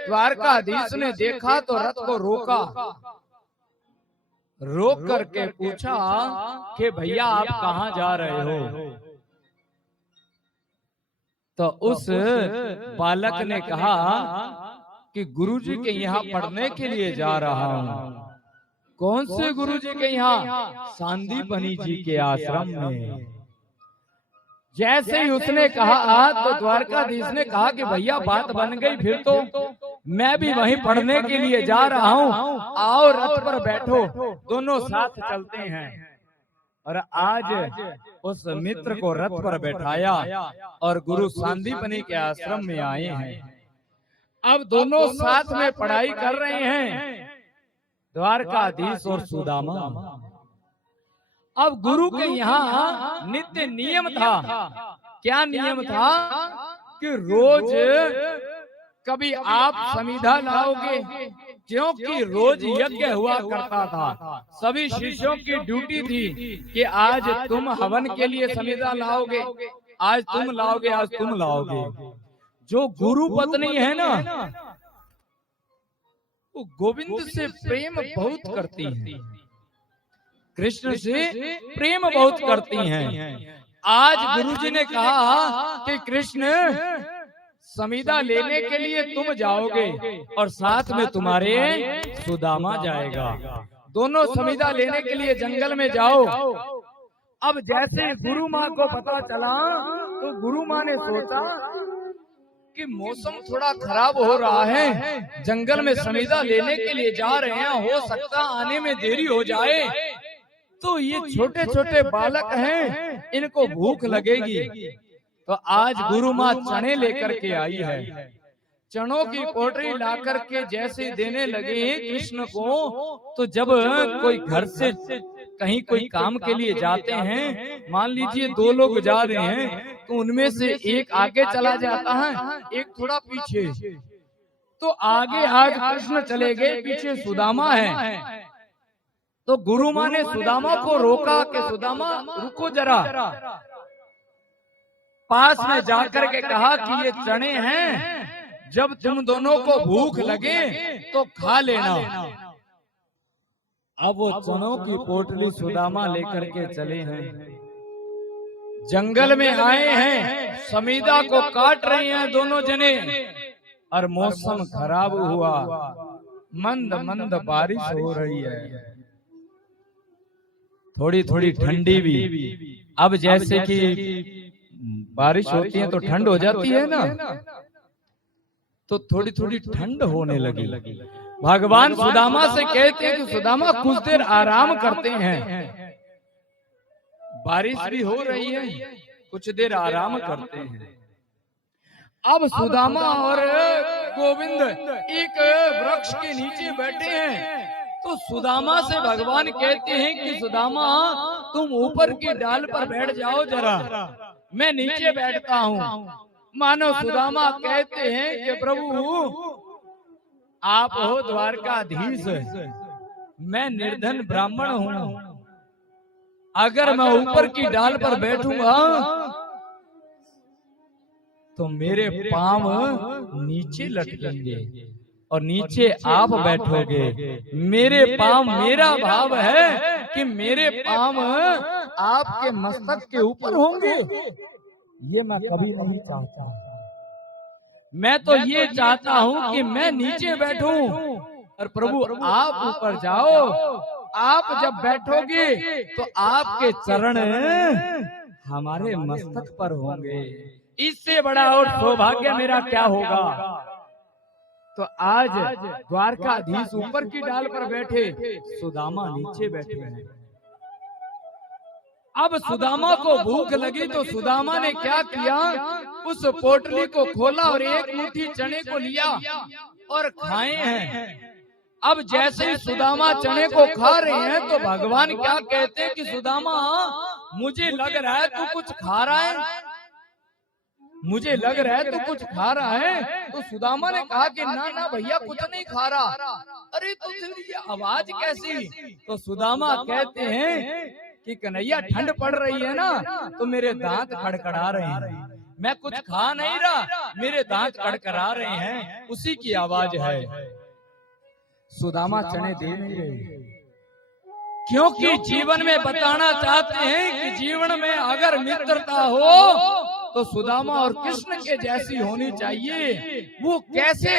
द्वारकाधीश ने देखा तो रथ को रोका, रोक करके पूछा कि भैया आप कहाँ जा रहे हो? तो उस बालक ने कहा कि गुरुजी के यहाँ पढ़ने के लिए जा रहा हूँ। कौन से गुरुजी के यहाँ? सांदीपनी जी के आश्रम में। जैसे ही उसने कहा तो द्वारकाधीश ने कहा कि भैया बात बन गई, फिर तो मैं भी वहीं पढ़ने के लिए जा रहा हूँ, आओ रथ पर बैठो, दोनों साथ चलते हैं। और आज उस मित्र को रथ पर बैठाया और गुरु सांदीपनी के आश्रम में आए हैं। अब दोनों साथ में पढ़ाई कर रहे हैं, द्वारकाधीश और सुदामा। अब गुरु के यहाँ नित्य नियम था। क्या नियम था? कि रोज कभी आप समिधा लाओगे, क्योंकि रोज यज्ञ हुआ करता था। सभी शिष्यों की ड्यूटी थी कि आज तुम हवन के लिए समिधा लाओगे, आज तुम लाओगे, आज तुम लाओगे। जो गुरु पत्नी है ना, वो गोविंद से प्रेम बहुत करती हैं, कृष्ण से प्रेम बहुत करती हैं। आज गुरुजी ने कहा कि कृष्ण समिधा लेने के लिए तुम जाओगे और साथ में तुम्हारे सुदामा जाएगा। दोनों समिधा लेने के लिए जंगल में जाओ। अब जैसे गुरु माँ को पता चला तो गुरु माँ ने सोचा कि मौसम थोड़ा खराब हो रहा है, जंगल में समिधा लेने के लिए जा रहे हैं, हो सकता आने में देरी हो जाए, तो ये छोटे छोटे बालक हैं, इनको भूख लगेगी। तो आज गुरु माँ चने लेकर के आई है। चनों की पोटली ला करके जैसे देने लगे कृष्ण को, तो जब कोई घर से कहीं कोई काम के लिए जाते हैं, मान लीजिए दो लोग जा रहे हैं, तो उनमें से एक आगे चला जाता है, एक थोड़ा पीछे। तो आगे आज कृष्ण चले गए, पीछे सुदामा है। तो गुरु माँ ने सुदामा को रोका कि सुदामा रुको जरा, पास में जाकर के कहा कि ये चने हैं, जब तुम दोनों को भूख लगे तो खा लेना। अब वो चनों की पोटली सुदामा लेकर के चले हैं, जंगल में आए हैं, समिधा को काट रहे हैं दोनों जने, और मौसम खराब हुआ, मंद मंद बारिश हो रही है, थोड़ी थोड़ी ठंडी भी। अब जैसे कि बारिश होती है तो ठंड हो जाती है ना, तो थोड़ी थोड़ी ठंड होने लगी। भगवान सुदामा से कहते हैं कि सुदामा कुछ देर आराम करते हैं, बारिश भी हो रही है, कुछ देर आराम करते हैं। अब सुदामा और गोविंद एक वृक्ष के नीचे बैठे हैं, तो सुदामा से भगवान कहते हैं कि सुदामा तुम ऊपर की डाल पर बैठ जाओ जरा, मैं नीचे बैठता हूँ। मानो सुदामा कहते हैं कि प्रभु आप हो द्वारकाधीश, मैं निर्धन ब्राह्मण हूँ, अगर मैं ऊपर की डाल पर बैठूंगा तो मेरे पांव नीचे लटकेंगे और नीचे आप बैठोगे। मेरे पांव, मेरा भाव है कि मेरे पांव आपके मस्तक के ऊपर होंगे। ये मैं कभी नहीं चाहता। मैं तो ये चाहता हूं कि मैं नीचे बैठूं और प्रभु आप ऊपर जाओ। आप जब बैठोगे तो आपके चरण हमारे मस्तक पर होंगे। इससे बड़ा और सौभाग्य मेरा क्या होगा। तो आज द्वारकाधीश ऊपर की डाल पर बैठे, सुदामा नीचे बैठे हैं। अब सुदामा को भूख लगी तो सुदामा ने क्या किया, उस पोटली को खोला और एक मुट्ठी चने को लिया और खाए हैं। अब जैसे ही सुदामा चने को खा रहे हैं तो भगवान क्या कहते हैं कि सुदामा मुझे लग रहा है तू कुछ खा रहा है, मुझे लग रहा है तू कुछ खा रहा है। तो सुदामा ने कहा कि ना ना भैया कुछ नहीं खा रहा। अरे तो ये आवाज कैसी। तो सुदामा कहते हैं कि कन्हैया ठंड पड़ रही है ना, तो मेरे दांत खड़खड़ा रहे हैं, मैं कुछ खा नहीं रहा, मेरे दांत खड़खड़ा रहे हैं, उसी की आवाज है। सुदामा चने दे नहीं रहे, क्योंकि जीवन में बताना चाहते हैं कि जीवन में अगर मित्रता हो तो सुदामा और कृष्ण के जैसी होनी चाहिए। वो कैसे,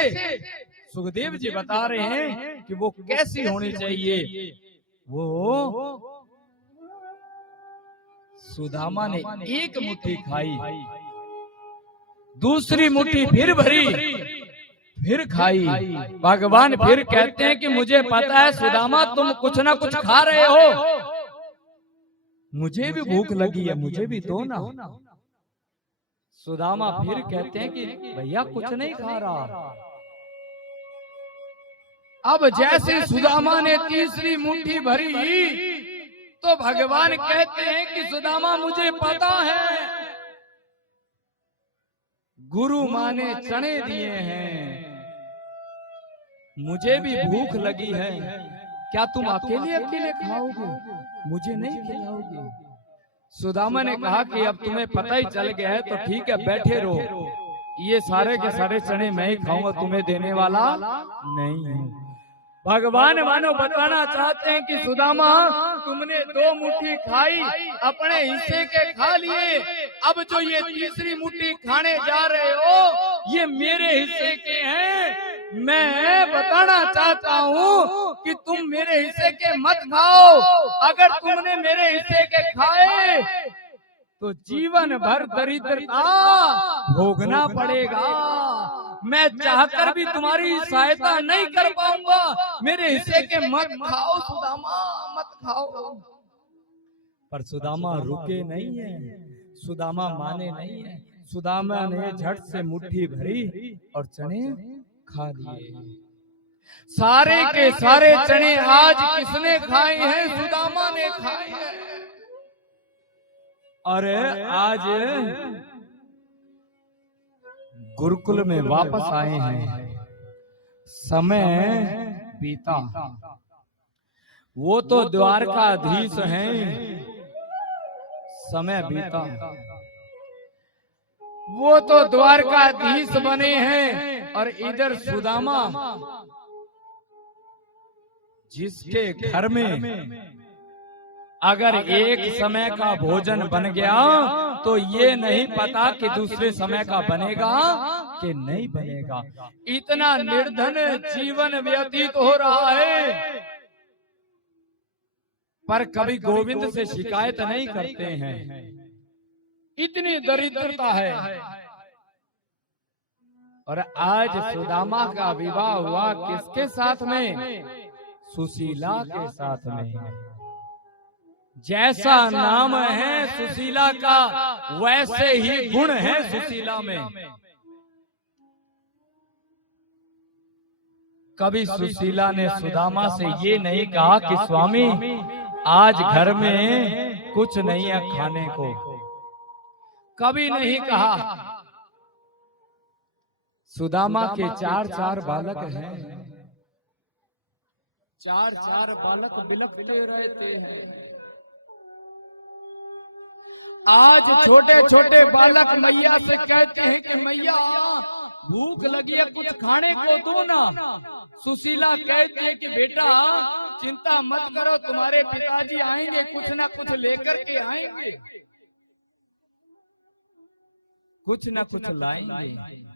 सुखदेव जी बता रहे हैं कि वो कैसी होनी चाहिए। वो सुदामा ने एक मुट्ठी खाई, दूसरी मुट्ठी फिर भरी, फिर खाई। भगवान फिर कहते हैं कि मुझे पता है सुदामा तुम कुछ ना कुछ खा रहे हो, मुझे भी भूख लगी है, मुझे भी दो ना। सुदामा फिर कहते हैं कि भैया कुछ नहीं खा रहा। अब जैसे सुदामा ने तीसरी मुट्ठी भरी तो भगवान कहते हैं कि सुदामा मुझे पता है गुरु माँ ने चने दिए हैं, मुझे भी भूख लगी है, क्या तुम अकेले अकेले खाओगे, मुझे नहीं खिलाओगे। सुदामा ने कहा कि अब तुम्हें पता ही चल गया है तो ठीक है बैठे रहो, ये सारे के सारे चने मैं ही खाऊंगा, तुम्हें देने वाला नहीं हूँ। भगवान मानो बताना चाहते हैं कि सुदामा तुमने दो मुट्ठी खाई, अपने हिस्से के खा लिए, अब जो ये तीसरी मुट्ठी खाने जा रहे हो ये मेरे हिस्से के हैं। मैं बताना चाहता हूँ कि तुम मेरे हिस्से के मत खाओ, अगर तुमने मेरे हिस्से के खाए तो जीवन भर दरिद्रता भोगना पड़ेगा। मैं चाहकर भी तुम्हारी सहायता नहीं कर पाऊंगा, मेरे हिस्से के मत खाओ सुदामा, मत खाओ। पर सुदामा रुके नहीं है, सुदामा माने नहीं है। सुदामा ने झट से मुट्ठी भरी और चने खा लिए। सारे के सारे चने आज किसने खाए हैं, सुदामा ने खाए हैं। और आज गुरुकुल में वापस आए हैं, समय बीता। वो तो द्वारकाधीश हैं, समय बीता। वो तो द्वारकाधीश बने हैं और इधर सुदामा जिसके घर में अगर एक समय का भोजन बन गया तो ये नहीं पता कि दूसरे समय का बनेगा कि नहीं बनेगा। इतना निर्धन जीवन व्यतीत हो रहा है, पर कभी गोविंद से शिकायत नहीं करते हैं। इतनी दरिद्रता है और आज सुदामा का विवाह हुआ किसके साथ में? सुशीला के साथ में। जैसा नाम है सुशीला का, वैसे ही गुण है सुशीला में। कभी सुशीला ने सुदामा से ये नहीं कहा कि स्वामी आज घर में कुछ नहीं है खाने को, कभी नहीं कहा। सुदामा के 4 बालक हैं, 4 बालक बिलखते रहते हैं। आज छोटे छोटे बालक मैया से कहते हैं कि मैया भूख लगी है, कुछ खाने को दो ना। सुशीला कहते हैं कि बेटा चिंता मत करो, तुम्हारे पिताजी आएंगे, कुछ ना कुछ लेकर के आएंगे, कुछ ना कुछ लाएंगे।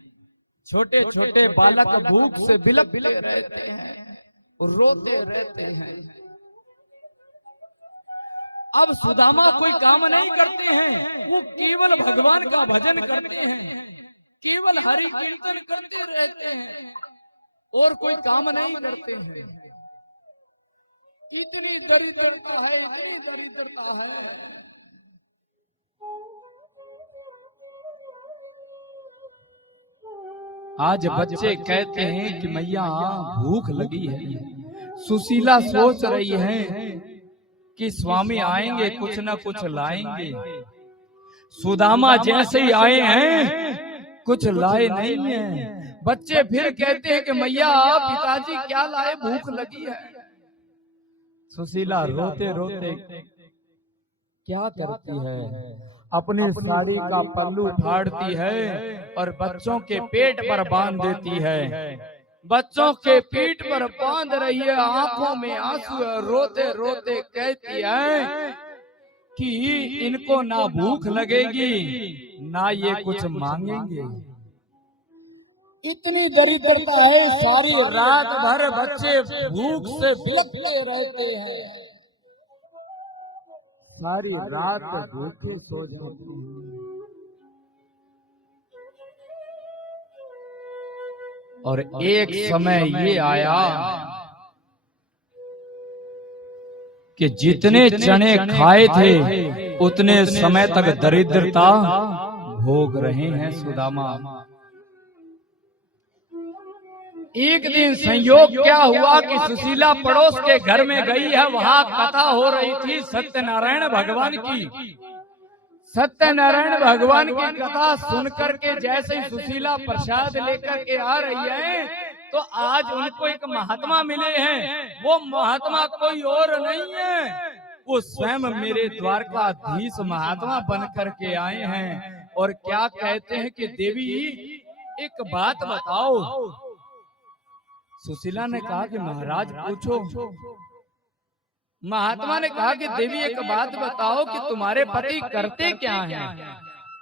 छोटे छोटे बालक भूख से बिलखते रहते हैं और रोते रहते हैं। अब सुदामा कोई काम नहीं करते हैं, वो केवल भगवान का भजन करते हैं, केवल हरि कीर्तन करते रहते हैं और कोई काम नहीं करते हैं। इतनी दरिद्रता है, इतनी दरिद्रता है। आज बच्चे कहते हैं कि मैया भूख लगी है। सुशीला सोच रही है कि स्वामी आएंगे, कुछ ना कुछ लाएंगे। सुदामा जैसे ही आए हैं कुछ लाए नहीं है। बच्चे फिर कहते हैं कि मैया पिताजी क्या लाए, भूख लगी है। सुशीला रोते रोते क्या करती है, अपनी साड़ी का पल्लू फाड़ती है और बच्चों के पेट पर बांध देती है। बच्चों के पीठ पर बांध रही है, आंखों में आंसू, रोते रोते कहती है कि इनको ना भूख लगेगी ना ये कुछ मांगेंगे। इतनी दरिद्रता है, सारी रात भर बच्चे भूख से बिलखते रहते हैं, सारी रात भूखे सो जाते हैं। और एक समय ये आया कि जितने चने खाए थे उतने समय तक दरिद्रता भोग रहे हैं सुदामा। एक दिन संयोग क्या हुआ कि सुशीला पड़ोस के घर में गई है, वहां कथा हो रही थी सत्यनारायण भगवान की। सत्यनारायण भगवान की कथा सुनकर के जैसे ही सुशीला प्रसाद लेकर के आ रही है तो आज उनको एक महात्मा मिले हैं। वो महात्मा कोई और नहीं है, वो स्वयं मेरे द्वारकाधीश महात्मा बन करके आए हैं। और क्या कहते हैं कि देवी एक बात बताओ। सुशीला ने कहा कि महाराज पूछो। महात्मा ने कहा कि देवी एक बात बताओ कि तुम्हारे पति करते क्या हैं,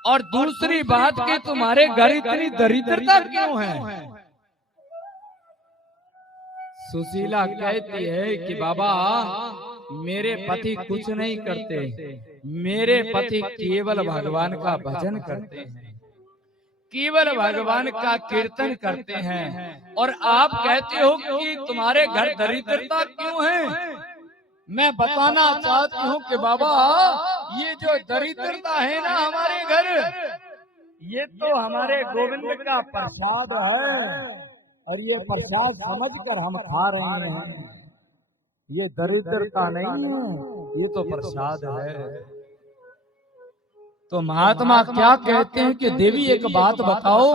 और दूसरी बात कि तुम्हारे घर इतनी दरिद्रता क्यों है। सुशीला कहती है कि बाबा मेरे पति कुछ नहीं करते, मेरे पति केवल भगवान का भजन करते हैं, केवल भगवान का कीर्तन करते हैं। और आप कहते हो कि तुम्हारे घर दरिद्रता क्यों है। मैं बताना चाहती हूँ कि बाबा ये जो दरिद्रता है ना हमारे घर, ये तो हमारे गोविंद का प्रसाद है, और ये प्रसाद समझकर हम खा रहे हैं। ये दरिद्रता नहीं है, ये तो प्रसाद है। तो महात्मा क्या कहते हैं कि देवी एक बात बताओ,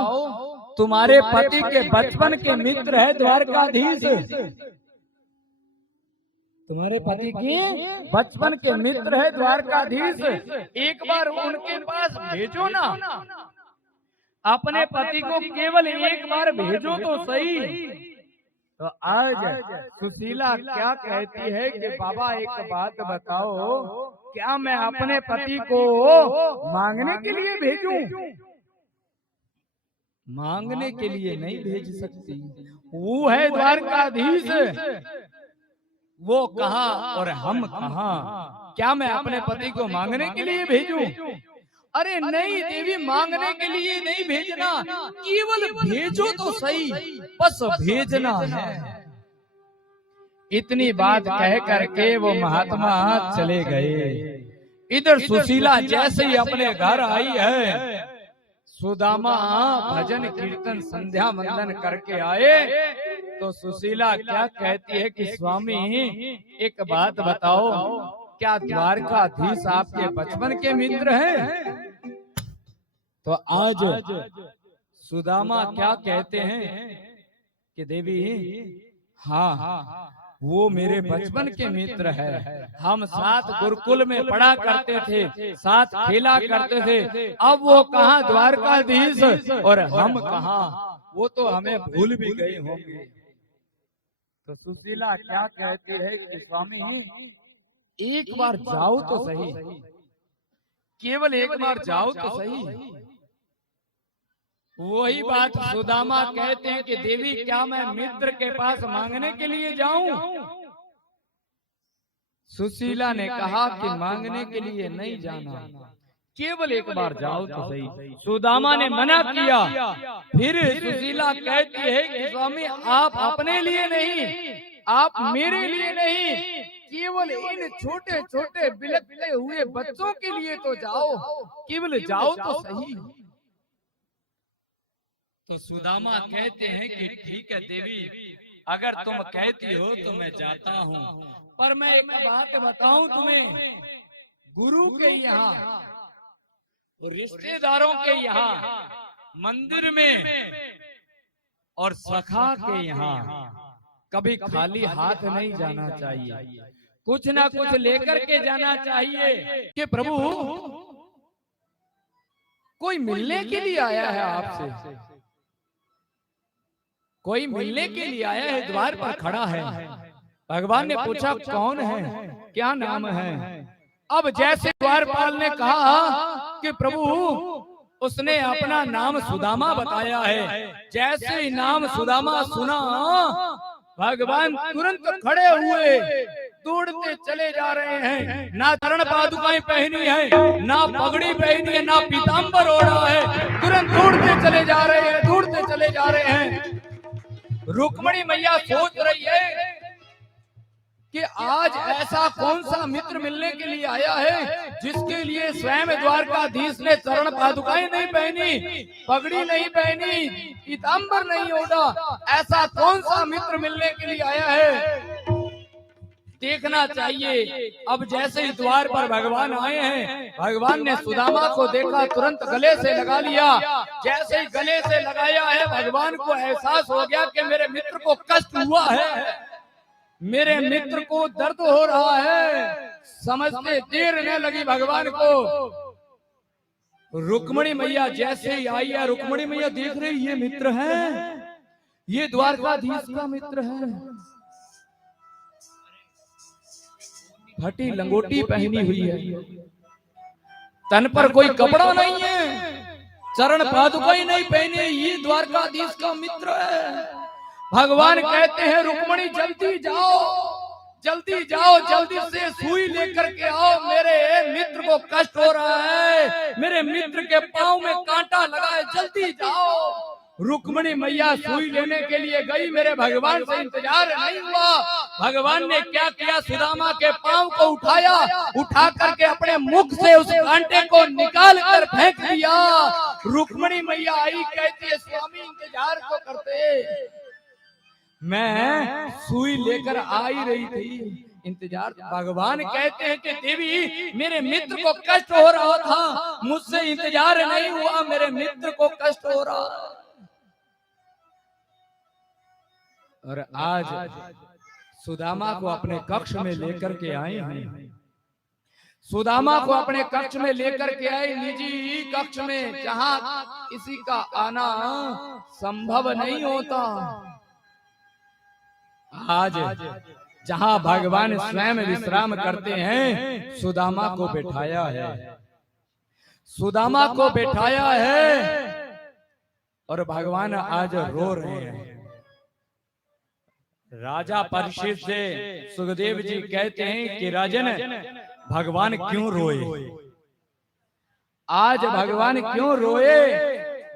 तुम्हारे पति के बचपन के मित्र है द्वारकाधीश, तुम्हारे पति के बचपन के मित्र है द्वारकाधीश, एक बार उनके पास भेजो ना, अपने पति को केवल एक बार भेजो तो सही। तो आज सुशीला क्या कहती है कि बाबा एक बात बताओ, क्या मैं अपने पति को मांगने के लिए भेजूं? मांगने के लिए नहीं भेज सकती, वो है द्वारकाधीश, वो कहाँ और हम कहाँ। क्या मैं अपने पति को मांगने के लिए भेजूं? अरे नहीं देवी, मांगने के लिए नहीं भेजना, केवल भेजो तो सही, बस भेजना है। इतनी बात कह करके वो महात्मा चले गए। इधर सुशीला जैसे ही अपने घर आई है, सुदामा भजन कीर्तन संध्या वंदन करके आए, तो सुशीला क्या कहती है कि स्वामी एक बात बताओ, क्या द्वारकाधीश आपके बचपन के मित्र हैं? तो आज सुदामा क्या कहते हैं कि देवी हाँ, वो मेरे बचपन के मित्र है, हम साथ गुरुकुल में पढ़ा करते थे, साथ खेला करते थे। अब वो कहाँ द्वारकाधीश और हम कहाँ, वो तो हमें भूल भी गए होंगे। तो सुशीला क्या कहती है कि स्वामी एक बार जाओ तो सही, केवल एक बार जाओ तो सही। वही बात सुदामा कहते हैं कि देवी क्या मैं मित्र के पास मांगने के लिए जाऊं? सुशीला ने कहा कि मांगने के लिए नहीं जाना, केवल एक बार जाओ तो सही। सुदामा ने मना किया। फिर सुशीला कहती है कि स्वामी आप अपने लिए नहीं, आप मेरे लिए नहीं, केवल इन छोटे छोटे बिलखते हुए बच्चों के लिए तो जाओ, केवल जाओ तो सही। तो सुदामा कहते हैं कि ठीक है देवी, अगर तुम कहती हो तो मैं जाता हूँ, पर मैं एक बात बताऊं तुम्हें, गुरु के यहाँ, रिश्तेदारों के यहाँ, मंदिर में और सखा के यहाँ कभी खाली हाथ नहीं जाना चाहिए, कुछ ना कुछ लेकर के जाना चाहिए कि प्रभु कोई मिलने के लिए आया है आपसे, कोई मिलने के लिए आया है, द्वार पर खड़ा है। भगवान ने पूछा कौन है, क्या नाम है? अब जैसे द्वारपाल ने कहा कि प्रभु उसने अपना नाम सुदामा बताया है, जैसे ही नाम सुदामा सुना भगवान तुरंत खड़े हुए, दौड़ते चले जा रहे हैं। ना चरण पादुकाएं पहनी है, ना पगड़ी पहनी है, ना पीतांबर ओढ़ा है, तुरंत दौड़ते चले जा रहे हैं, दौड़ते चले जा रहे हैं। रुक्मणी मैया सोच रही है कि आज ऐसा कौन सा मित्र मिलने के लिए आया है जिसके लिए स्वयं द्वारकाधीश ने चरण पादुकाएं नहीं पहनी, पगड़ी नहीं पहनी, पीतांबर नहीं ओढ़ा, ऐसा कौन सा मित्र मिलने के लिए आया है, देखना चाहिए। अब जैसे ही द्वार पर भगवान आए हैं, भगवान ने सुदामा को देखा, तुरंत गले से लगा लिया। जैसे ही गले से लगाया है, भगवान को एहसास हो गया कि मेरे मित्र को कष्ट हुआ है, मेरे मित्र को दर्द हो रहा है। समझते देर न लगी भगवान को। रुक्मणी मैया जैसे ही आई है, रुक्मणी मैया देख रही ये मित्र है, ये द्वारकाधीश का मित्र है। फटी लंगोटी पहनी हुई है, तन पर कोई कपड़ा नहीं है, चरण पादुकाएं नहीं पहने, ये द्वारकाधीश का मित्र है। भगवान कहते हैं रुक्मणी जल्दी जाओ, जल्दी जाओ, जल्दी से सुई लेकर के आओ, मेरे मित्र को कष्ट हो रहा है, मेरे मित्र के पांव में कांटा लगा है, जल्दी जाओ। रुक्मणी मैया सुई लेने के लिए गई, मेरे भगवान से इंतजार नहीं हुआ। भगवान ने क्या किया, सुदामा के पांव को उठाया, उठा करके अपने मुख से उस कांटे को निकाल कर फेंक दिया। रुक्मणी मैया आई, कहती है स्वामी इंतजार तो करते, मैं सुई लेकर आ ही रही थी, इंतजार। भगवान कहते हैं कि देवी मेरे मित्र को कष्ट हो रहा था, मुझसे इंतजार नहीं हुआ, मेरे मित्र को कष्ट हो रहा। और आज सुदामा को अपने कक्ष में लेकर के आए हैं, सुदामा को अपने कक्ष में लेकर के आए, निजी कक्ष में, जहां किसी का आना संभव नहीं होता। आज जहां भगवान स्वयं विश्राम करते हैं, सुदामा को बैठाया है, सुदामा को बैठाया है। और भगवान आज रो रहे हैं। राजा परीक्षित से सुखदेव जी कहते हैं कि राजन भगवान क्यों रोए? आज भगवान क्यों रोए,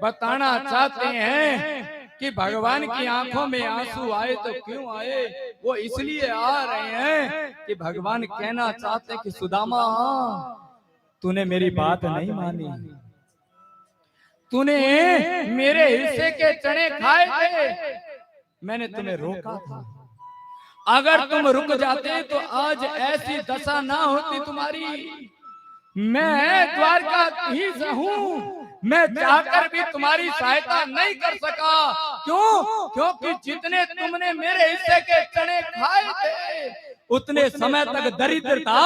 बताना चाहते हैं कि भगवान की आंखों में आंसू आए तो क्यों आए। वो इसलिए आ रहे हैं कि भगवान कहना चाहते हैं कि सुदामा, तूने मेरी बात नहीं मानी, तूने मेरे हिस्से के चने खाए थे, मैंने तुम्हें रोका था। अगर तुम रुक जाते तो आज ऐसी दशा ना होती तुम्हारी। मैं द्वारकाधीश हूँ, मैं चाहकर भी तुम्हारी सहायता नहीं कर सका। क्यों? क्योंकि जितने तुमने मेरे हिस्से के चने खाए थे उतने समय तक दरिद्रता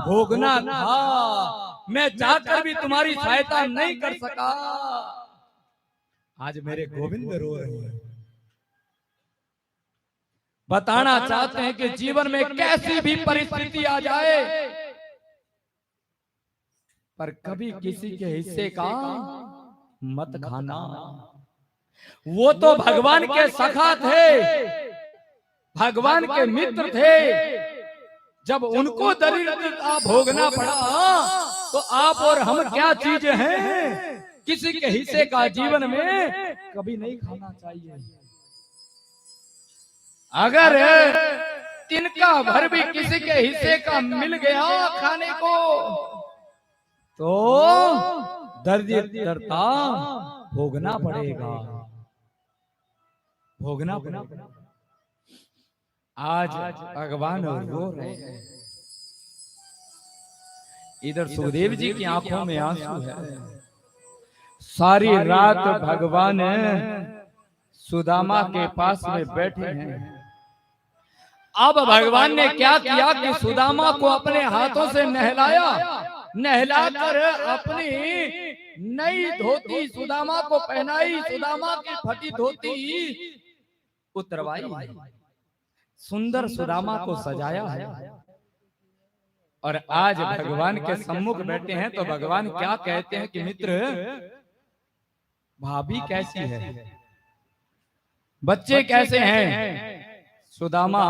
भोगना था। मैं चाहकर भी तुम्हारी सहायता नहीं कर सका। आज मेरे गोविंद रो रहे हैं, बताना चाहते हैं कि जीवन में कैसी भी परिस्थिति आ जाए पर कभी किसी के हिस्से का मत खाना। वो तो भगवान के सखा थे, भगवान के मित्र थे। जब उनको दरिद्रता भोगना पड़ा तो आप और हम क्या चीज हैं। किसी के हिस्से का जीवन में कभी नहीं खाना चाहिए। अगर तिनका भर भी किसी के हिस्से का मिल गया खाने को तो दरिद्रता भोगना पड़ेगा, भोगना पड़ेगा। आज भगवान रो रहे हैं। इधर सुखदेव जी की आंखों में आंसू है। सारी रात भगवान सुदामा के पास में बैठे हैं। अब भगवान ने क्या किया कि सुदामा को अपने हाथों से नहलाया, नहलाकर अपनी नई धोती सुदामा को पहनाई, सुदामा की फटी धोती उतरवाई, सुंदर सुदामा को सजाया है। और आज भगवान के सम्मुख बैठे हैं तो भगवान क्या कहते हैं कि मित्र, भाभी कैसी है, बच्चे कैसे हैं। सुदामा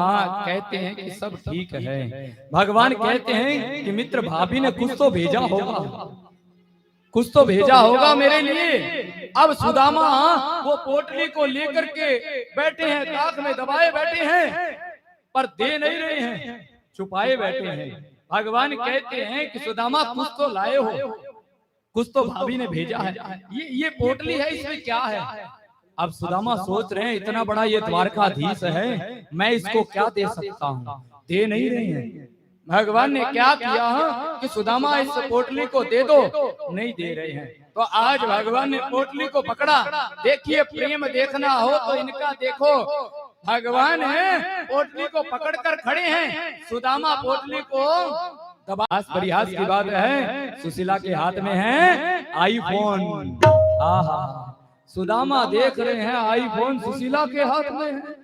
कहते हैं कि सब ठीक है। भगवान कहते हैं कि मित्र, भाभी ने कुछ तो भेजा होगा, कुछ तो भेजा होगा मेरे लिए। अब सुदामा वो पोटली को लेकर के बैठे हैं, ताक में दबाए बैठे हैं, पर दे नहीं रहे हैं, छुपाए बैठे हैं। भगवान कहते हैं कि सुदामा कुछ तो लाए हो, कुछ तो भाभी ने भेजा है। ये पोटली है, इसमें क्या है। अब सुदामा सोच रहे हैं इतना बड़ा ये द्वारकाधीश है, मैं इसको क्या दे सकता हूँ, दे नहीं रहे हैं। भगवान ने क्या किया कि सुदामा इस पोटली को दे दो, नहीं दे रहे हैं। तो आज भगवान ने पोटली को पकड़ा। देखिए, प्रेम देखना हो तो इनका देखो। भगवान है पोटली को पकड़कर खड़े हैं, सुदामा पोटली को दबा। परिहास की बात है, सुशीला के हाथ में है आईफोन। आहा, सुदामा देख रहे हैं आईफोन सुशीला के हाथ में है।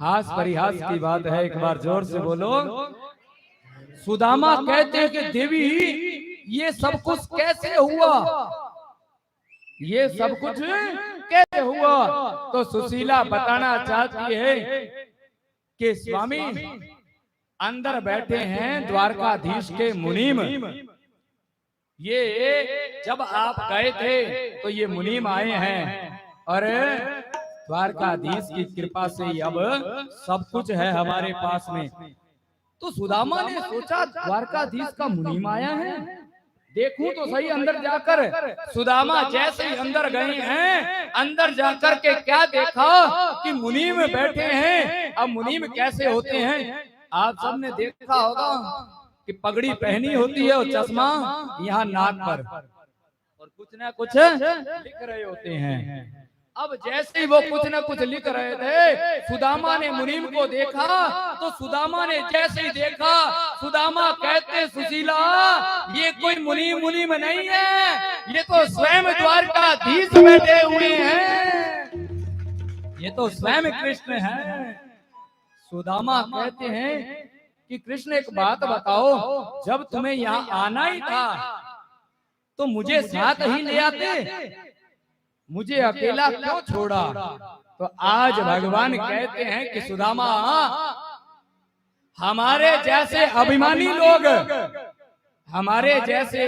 हास परिहास की बात है, एक बार जोर से बोलो। सुदामा कहते हैं कि देवी, ये सब कुछ कैसे हुआ, ये सब कुछ कैसे हुआ। तो सुशीला बताना चाहती है कि स्वामी, अंदर बैठे हैं द्वारकाधीश के मुनीम। ये जब आप गए थे तो ये मुनीम आए हैं और द्वारकाधीश की कृपा से अब सब कुछ है हमारे पास में। तो सुदामा ने सोचा द्वारकाधीश का मुनीम आया है, देखूं तो सही अंदर जाकर। सुदामा जैसे ही अंदर गए हैं, अंदर जाकर के क्या देखा कि मुनीम बैठे हैं। अब मुनीम कैसे होते हैं, आप सबने देखा होगा कि पगड़ी पहनी होती है और चश्मा यहाँ नाक पर, और कुछ ना कुछ लिख रहे होते हैं। अब जैसे ही वो कुछ ना कुछ लिख रहे थे, सुदामा ने मुनीम को देखा। तो सुदामा ने जैसे ही देखा, सुदामा कहते, सुशीला, ये कोई मुनीम नहीं है, ये तो स्वयं द्वारकाधीश बैठे हुए हैं, ये तो स्वयं कृष्ण है। सुदामा कहते हैं कि कृष्ण, एक बात बताओ, जब तुम्हें यहाँ आना ही था तो मुझे साथ ही ले आते, मुझे अकेला क्यों छोड़ा। तो आज भगवान कहते हैं कि सुदामा, हमारे जैसे अभिमानी लोग, हमारे जैसे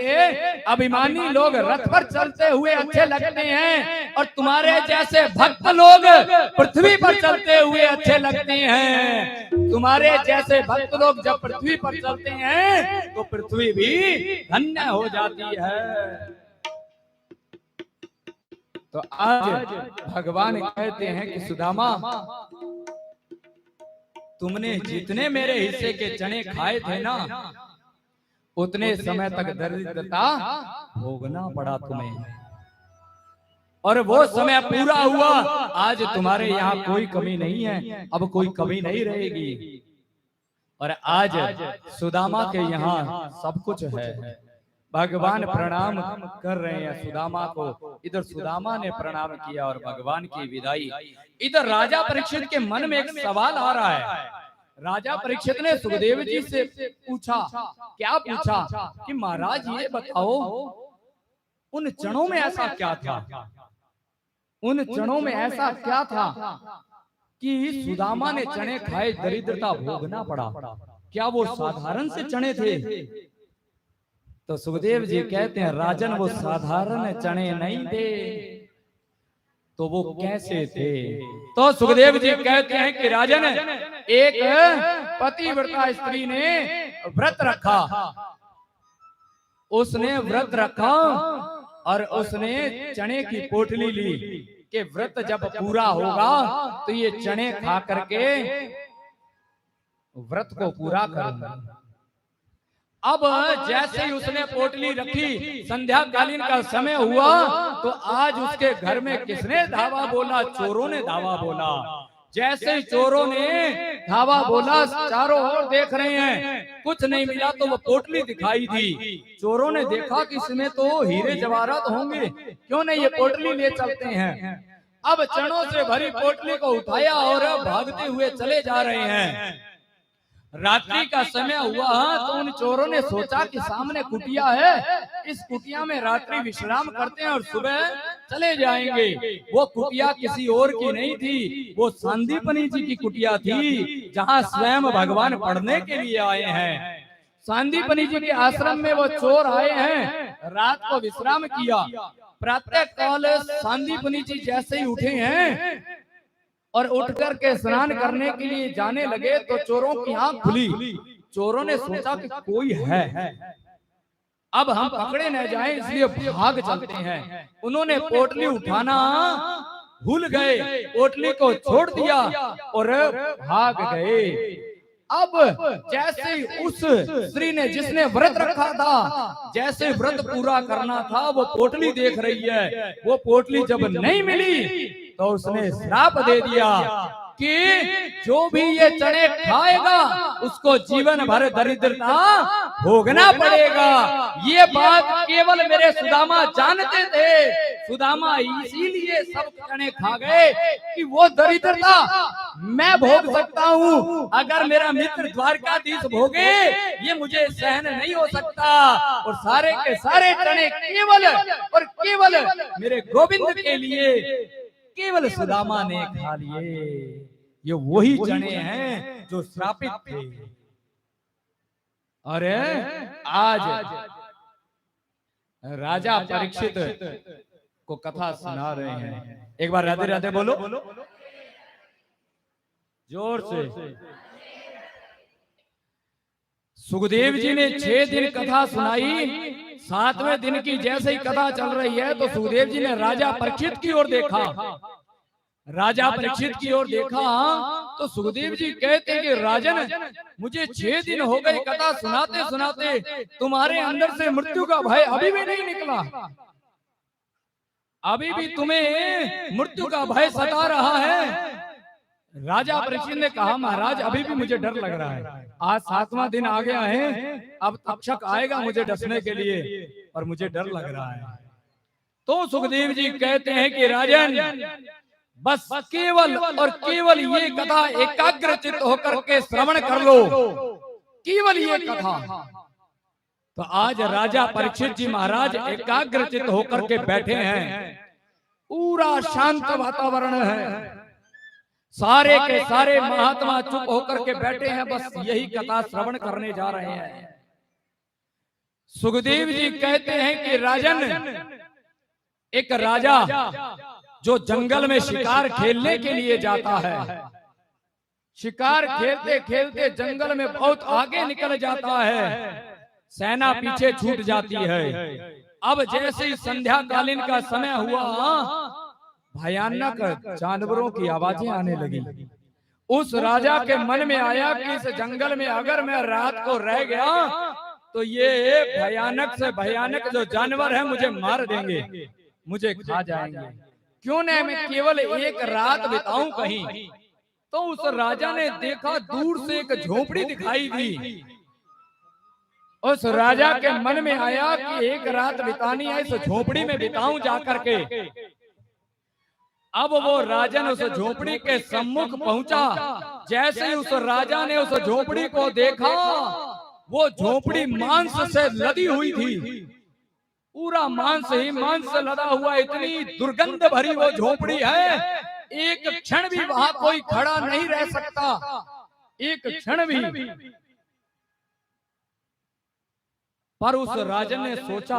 अभिमानी लोग रथ पर चलते हुए अच्छे लगते हैं और तुम्हारे जैसे भक्त लोग पृथ्वी पर चलते हुए अच्छे लगते हैं। तुम्हारे जैसे भक्त लोग जब पृथ्वी पर चलते हैं तो पृथ्वी भी धन्य हो जाती है। तो आज भगवान कहते हैं कि सुदामा, तुमने जितने मेरे हिस्से के चने खाए थे ना, उतने समय तक दरिद्रता भोगना पड़ा तुम्हें, और वो समय पूरा हुआ। आज तुम्हारे यहाँ कोई कमी नहीं है, अब कोई कमी नहीं रहेगी। और आज सुदामा के यहाँ सब कुछ है। भगवान प्रणाम कर रहे हैं सुदामा को। इधर सुदामा ने प्रणाम किया और भगवान की विदाई। इधर राजा परीक्षित के मन में एक सवाल आ रहा है। राजा परीक्षित ने सुखदेव जी से पूछा, क्या पूछा कि महाराज ये बताओ, उन चनों में ऐसा क्या था, उन चनों में ऐसा क्या था कि सुदामा ने चने खाए दरिद्रता भोगना पड़ा? क्या वो साधारण से चने थे? तो सुखदेव जी कहते हैं, राजन वो साधारण चने नहीं थे, तो वो कैसे थे? तो सुखदेव जी कहते हैं कि राजन, एक पतिव्रता स्त्री ने व्रत रखा, उसने व्रत रखा और उसने चने की पोटली ली कि व्रत जब पूरा होगा तो ये चने खा करके व्रत को पूरा करूंगा। अब जैसे ही उसने पोटली रखी, संध्या कालीन का समय हुआ, तो आज उसके घर में किसने धावा बोला? चोरों ने धावा बोला। जैसे ही चोरों ने धावा बोला, चारों ओर देख रहे हैं, कुछ नहीं मिला तो वो पोटली दिखाई दी। चोरों ने देखा कि इसमें तो हीरे जवाहरात होंगे, क्यों नहीं ये पोटली ले चलते हैं। अब चनों से भरी पोटली को उठाया और भागते हुए चले जा रहे हैं। रात्रि का समय हुआ तो उन चोरों ने सोचा कि सामने कुटिया है, इस कुटिया में रात्रि विश्राम करते हैं और सुबह चले जाएंगे। वो कुटिया किसी और की नहीं थी, वो सांदीपनी जी की कुटिया थी, जहां स्वयं भगवान पढ़ने के लिए आए हैं। सांदीपनी जी के आश्रम में वो चोर आए हैं, रात को विश्राम किया। प्रातः काल सांदीपनी जी जैसे ही उठे हैं और उठकर के स्नान करने के लिए जाने लगे तो चोरों की आंख खुली। चोरों ने सोचा कि कोई है, अब हम पकड़े न जाएं, इसलिए भाग चलते हैं। उन्होंने पोटली उठाना भूल गए, पोटली को छोड़ दिया और भाग गए। अब जैसे उस स्त्री ने, जिसने व्रत रखा था, जैसे व्रत पूरा करना था, वो पोटली देख रही है। वो पोटली जब नहीं मिली तो उसने श्राप दे दिया कि जो भी ये चने खाएगा उसको जीवन भर दरिद्रता भोगना पड़ेगा। ये बात केवल मेरे सुदामा जानते थे। सुदामा इसीलिए सब चने खा गए कि वो दरिद्रता मैं भोग सकता हूँ, अगर मेरा मित्र द्वारकाधीश भोगे ये मुझे सहन नहीं हो सकता। और सारे के सारे चने केवल और केवल मेरे गोविंद के लिए केवल सुदामा ने खा लिए। ये वही चने हैं जो श्रापित थे। अरे आज राजा परीक्षित को कथा सुना रहे हैं। एक बार राधे राधे बोलो जोर से। सुखदेव जी ने 6 दिन कथा सुनाई। 7वें दिन की जैसे ही कथा चल रही है तो सुखदेव जी ने राजा परीक्षित की ओर देखा। राजा परीक्षित की ओर देखा तो सुखदेव जी कहते कि राजन, मुझे 6 दिन हो गए कथा सुनाते सुनाते, तुम्हारे अंदर से मृत्यु का भय अभी भी नहीं निकला, अभी भी तुम्हें मृत्यु का भय सता रहा है। राजा परीक्षित ने कहा, महाराज अभी भी मुझे डर लग रहा है। आज 7वां दिन आ गया है, अब तक्षक आएगा मुझे डसने के लिए और मुझे डर लग रहा है। तो सुखदेव जी कहते हैं कि राजन, बस केवल और केवल ये कथा एकाग्रचित्त होकर के श्रवण कर लो, केवल ये कथा। तो आज राजा परीक्षित जी महाराज एकाग्रचित्त होकर के बैठे हैं। पूरा शांत वातावरण है, सारे के सारे महात्मा चुप होकर के बैठे हैं, बस यही कथा श्रवण करने जा रहे हैं। सुखदेव जी कहते हैं कि राजन, एक राजा जो जंगल में शिकार खेलने के लिए जाता है, शिकार खेलते खेलते जंगल में बहुत आगे निकल जाता है, सेना पीछे छूट जाती है। अब जैसे ही संध्या कालीन का समय हुआ, भयानक जानवरों की आवाजें आने लगी। उस राजा के मन में आया कि इस जंगल में अगर मैं रात को रह गया तो ये भयानक से भयानक जो जानवर है मुझे मार देंगे, मुझे खा जाएंगे। क्यों न मैं केवल एक रात बिताऊं कहीं। तो उस राजा ने देखा दूर से एक झोपड़ी दिखाई दी। उस राजा के मन में आया कि एक रात बितानी है, इस झोपड़ी में बिताऊं जाकर के। अब वो राजन उस झोपड़ी के सम्मुख पहुंचा। जैसे ही उस राजा ने उस झोपड़ी को देखा, वो झोपड़ी मांस से लदी हुई थी, पूरा मांस ही मांस से लदा हुआ। इतनी दुर्गंध भरी वो झोपड़ी है, एक क्षण भी वहां कोई खड़ा नहीं रह सकता, एक क्षण भी। पर उस राजन ने सोचा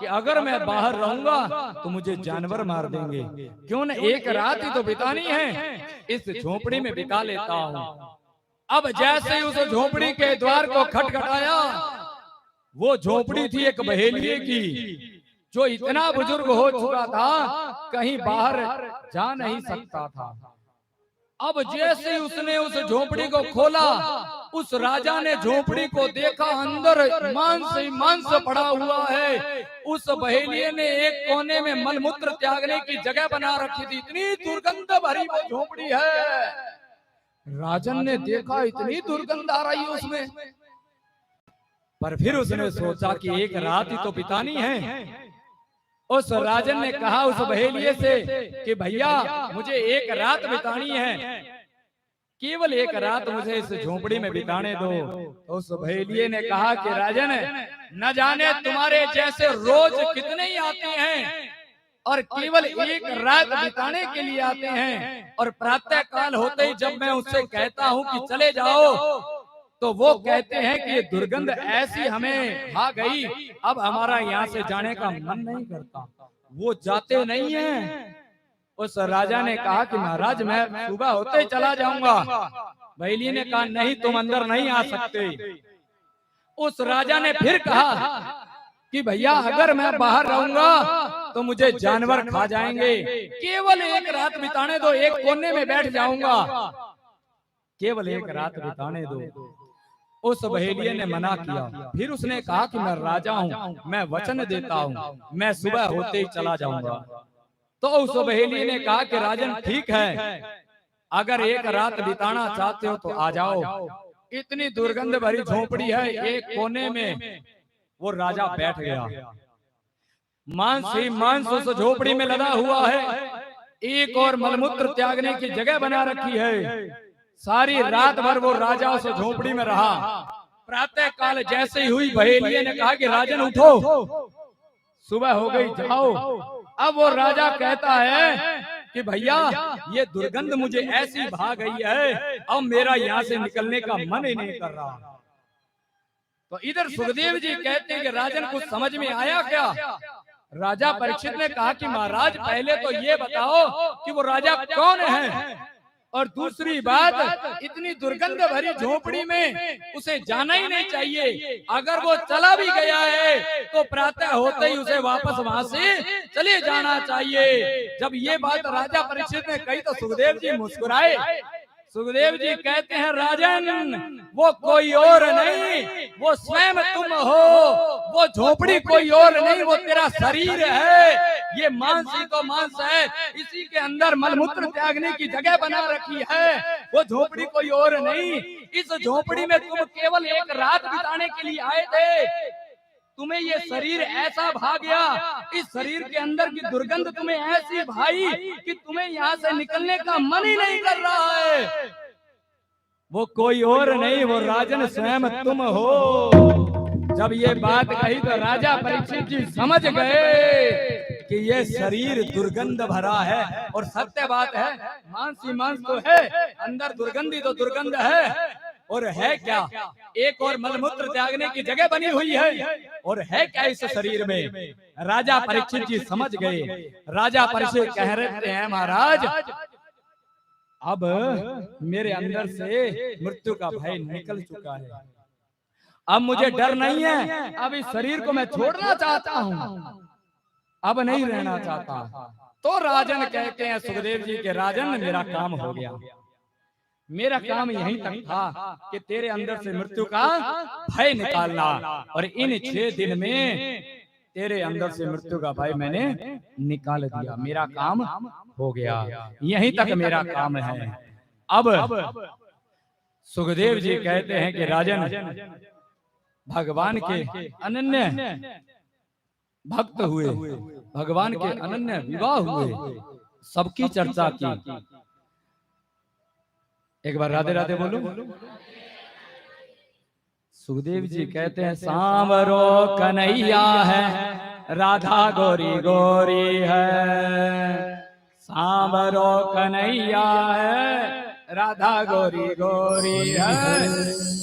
कि अगर मैं बाहर रहूंगा तो मुझे जानवर मार देंगे, क्यों न एक रात ही तो बितानी है, इस झोपड़ी में बिता लेता हूं। अब जैसे ही उस झोपड़ी के द्वार को खटखटाया, वो झोपड़ी थी एक बहेलिये की, जो इतना बुजुर्ग हो चुका था कहीं बाहर जा नहीं सकता था। अब जैसे उसने उस झोपड़ी को खोला, उस राजा ने झोपड़ी को देखा, अंदर मांस ही मांस पड़ा हुआ है। उस बहेलिये ने एक कोने में मलमूत्र त्यागने की जगह बना रखी थी। इतनी दुर्गंध भरी वो झोपड़ी है। राजन ने देखा इतनी दुर्गंध आ रही है उसमें, पर फिर उसने सोचा कि एक रात ही तो बितानी है। उस राजन ने कहा उस बहेलिये से कि भैया मुझे एक रात बितानी है, केवल एक रात मुझे इस झोपड़ी में बिताने दो। तो उस बहेलिये ने कहा कि राजन, न जाने तुम्हारे जैसे रोज कितने ही आते हैं और केवल एक रात बिताने के लिए आते हैं, और प्रातः काल होते ही जब मैं उससे कहता हूं कि चले जाओ, तो वो कहते हैं कि ये दुर्गंध ऐसी हमें आ गई, अब हमारा यहाँ से जाने का मन नहीं करता, वो जाते नहीं हैं। उस राजा ने कहा कि महाराज मैं सुबह होते ही चला जाऊंगा। बहेलिये ने कहा नहीं, तुम अंदर नहीं आ सकते। उस राजा ने फिर कहा कि भैया अगर मैं बाहर रहूंगा तो मुझे जानवर खा जाएंगे, केवल एक रात बिताने दो, एक कोने में बैठ जाऊंगा, केवल एक रात बिताने दो। उस बहेलिये ने मना किया। फिर उसने कहा कि मैं राजा हूं, मैं वचन देता हूं, मैं सुबह होते ही चला जाऊंगा। तो उस बहेलिये ने कहा कि राजन ठीक है, अगर एक रात बिताना चाहते हो तो आ जाओ। इतनी दुर्गंध भरी झोपड़ी है, एक कोने में वो राजा बैठ गया। मांस ही मांस उस झोपड़ी में लदा हुआ है, एक और मलमूत्र त्यागने की जगह बना रखी है। सारी रात भर वो राजा उस झोपड़ी में रहा। प्रातः काल जैसे ही हुई, बहेलिये ने कहा कि राजन उठो, सुबह हो गई, जाओ। अब वो राजा कहता है कि भैया ये दुर्गंध मुझे ऐसी भा गई है, अब मेरा यहाँ से निकलने का मन ही नहीं कर रहा। तो इधर सुखदेव जी कहते हैं कि राजन कुछ समझ में आया क्या? राजा परीक्षित ने कहा कि महाराज पहले तो ये बताओ कि वो राजा कौन है, और दूसरी बात इतनी दुर्गंध भरी झोपड़ी में उसे जाना ही नहीं चाहिए, अगर वो चला भी गया है तो प्रातः होते ही उसे वापस वहां से चले जाना चाहिए। जब ये बात राजा परीक्षित ने कही तो सुखदेव जी मुस्कुराए। सुखदेव जी कहते हैं राजन वो कोई और नहीं, वो स्वयं तुम हो, वो झोपड़ी कोई और नहीं, वो तेरा शरीर है। ये मांस ही तो मांस है, इसी के अंदर मलमूत्र त्यागने की जगह बना रखी है, वो झोपड़ी कोई और नहीं। इस झोपड़ी में तुम केवल एक रात बिताने के लिए आए थे, तुम्हें ये शरीर ऐसा भा गया, इस शरीर के अंदर की दुर्गंध तुम्हें ऐसी भाई कि तुम्हें यहाँ से निकलने का मन ही नहीं कर रहा है। वो कोई और नहीं, वो राजन स्वयं तुम हो। जब ये बात कही तो राजा परीक्षित जी समझ गए कि ये शरीर दुर्गंध भरा है, और सत्य बात है, मांस ही मांस तो है, अंदर दुर्गंध ही तो दुर्गंध है। और है क्या, एक और मलमूत्र त्यागने की जगह बनी हुई है, और है क्या इस शरीर में। राजा परीक्षित जी समझ गए। राजा परीक्षित कह रहे हैं महाराज अब मेरे अंदर से मृत्यु का भय निकल चुका है, अब मुझे डर नहीं है, अब इस शरीर को मैं छोड़ना चाहता हूं, अब नहीं रहना चाहता। तो राजन कहते हैं सुखदेव जी के राजन मेरा काम हो गया, मेरा काम यहीं तक था कि तेरे अंदर से मृत्यु का भय निकालना, और इन 6 दिन में तेरे अंदर से मृत्यु का भय मैंने निकाल दिया, मेरा काम हो गया, यहीं तक मेरा काम है। अब सुखदेव जी कहते हैं कि राजन भगवान के अनन्य भक्त हुए, भगवान के अनन्य विवाह हुए, सबकी चर्चा की। एक बार राधे राधे बोलो। सुखदेव जी कहते हैं सांवरो कन्हैया है, राधा गोरी गोरी है, सांवरो कन्हैया है, राधा गोरी गोरी है,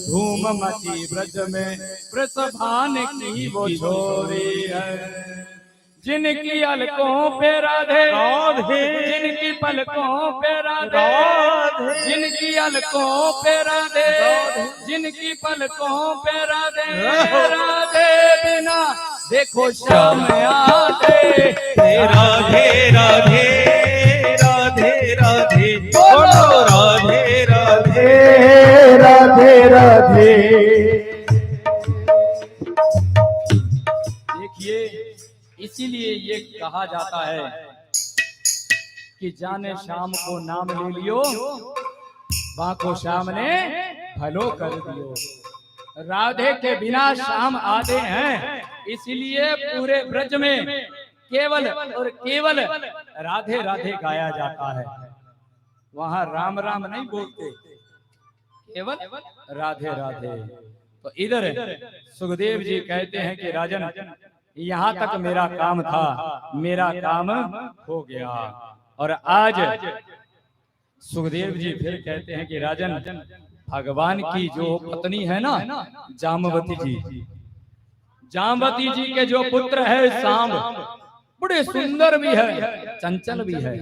धूम मची ब्रज में वृषभान की वो छोरी है, जिनकी अलकों पे राधे राधे, जिनकी पलकों पे राधे जिनकी अलकों पे राधे, जिनकी पलकों पे राधे, राधे बिना देखो श्याम आते, राधे राधे राधे राधे बोलो राधे राधे राधे राधे। देखिए इसीलिए ये कहा जाता है कि जाने शाम को नाम ले लियो, बाको शाम ने भलो कर दियो। राधे के बिना शाम आते हैं, इसलिए पूरे ब्रज में केवल और केवल राधे राधे गाया जाता है, वहां राम राम नहीं बोलते, केवल राधे राधे। तो इधर सुखदेव जी कहते हैं कि राजन यहाँ तक मेरा काम था, मेरा काम हो गया। और आज सुखदेव जी फिर कहते हैं कि राजन भगवान की जो पत्नी है ना जामवती जी, जामवती जी के जो पुत्र है सांब, बड़े सुंदर भी है, चंचल भी है।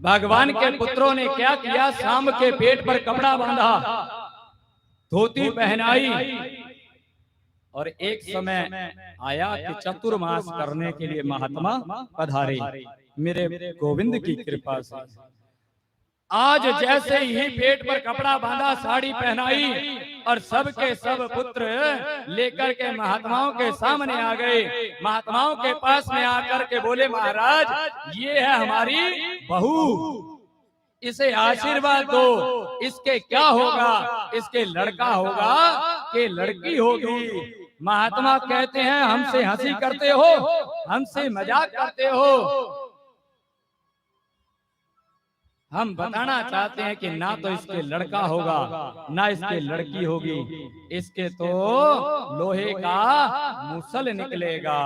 भगवान के पुत्रों ने क्या किया, सांब के पेट पर कपड़ा बांधा, धोती पहनाई, और एक समय आया कि चतुर्मास करने के लिए महात्मा पधारे मेरे गोविंद की कृपा से। आज जैसे ही पेट पर कपड़ा बांधा, साड़ी पहनाई, और सब के सब पुत्र लेकर के महात्माओं के सामने आ गए, महात्माओं के पास में आकर के बोले महाराज ये है हमारी बहू, इसे आशीर्वाद दो, इसके क्या होगा, इसके लड़का होगा कि लड़की होगी। महात्मा कहते हैं हमसे हंसी करते हो, हमसे मजाक करते हो, हम बताना चाहते हैं कि ना तो इसके लड़का होगा ना इसके लड़की होगी, इसके तो लोहे का मूसल निकलेगा।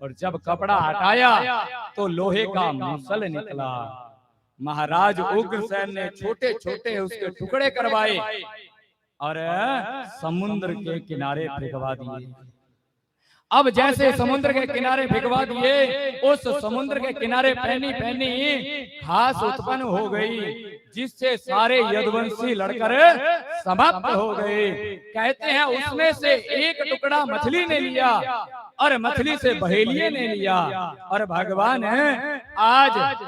और जब कपड़ा हटाया तो लोहे का मूसल निकला। महाराज उग्रसेन ने छोटे छोटे उसके टुकड़े करवाए और समुद्र के किनारे फेंकवा दिए। अब जैसे समुद्र के किनारे फेंकवा दिए, उस समुद्र के किनारे पहनी पहनी घास उत्पन्न हो गई, जिससे सारे यदुवंशी लड़कर समाप्त हो गए। कहते हैं उसमें से एक टुकड़ा मछली ने लिया और मछली से बहेलिये ने लिया, और भगवान आज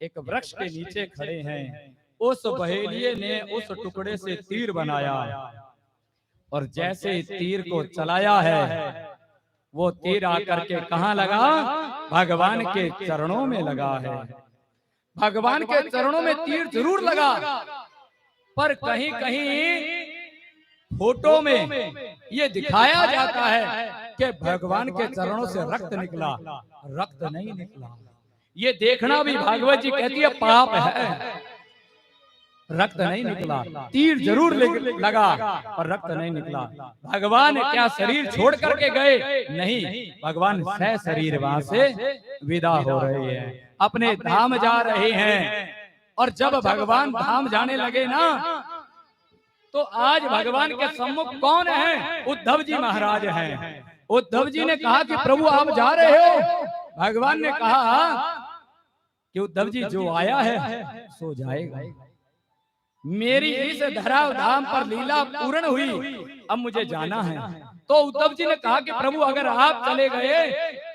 एक वृक्ष के नीचे खड़े हैं। उस बहेलिये ने उस टुकड़े से तीर बनाया, और जैसे तीर को चलाया है वो तीर आकर के कहाँ लगा, भगवान के चरणों में लगा है। भगवान के चरणों में तीर जरूर लगा, पर कहीं कहीं फोटो में ये दिखाया जाता है कि भगवान के चरणों से रक्त निकला, रक्त नहीं निकला। ये देखना भी भागवत जी कहती है पाप है। रक्त नहीं निकला, तीर जरूर लगा पर रक्त नहीं निकला। भगवान क्या शरीर छोड़ करके गए? नहीं, भगवान सह शरीर वहां से विदा हो रहे हैं, अपने धाम जा रहे हैं। और जब भगवान धाम जाने लगे ना, तो आज भगवान के सम्मुख कौन है? उद्धव जी महाराज हैं। उद्धव जी ने कहा कि प्रभु आप जा रहे हो? भगवान ने कहा कि उद्धव जी जो आया है सो जाएगा। मेरी इस धरा धाम पर लीला पूर्ण हुई, अब मुझे जाना है। तो उद्धव जी ने कहा कि प्रभु अगर आप चले गए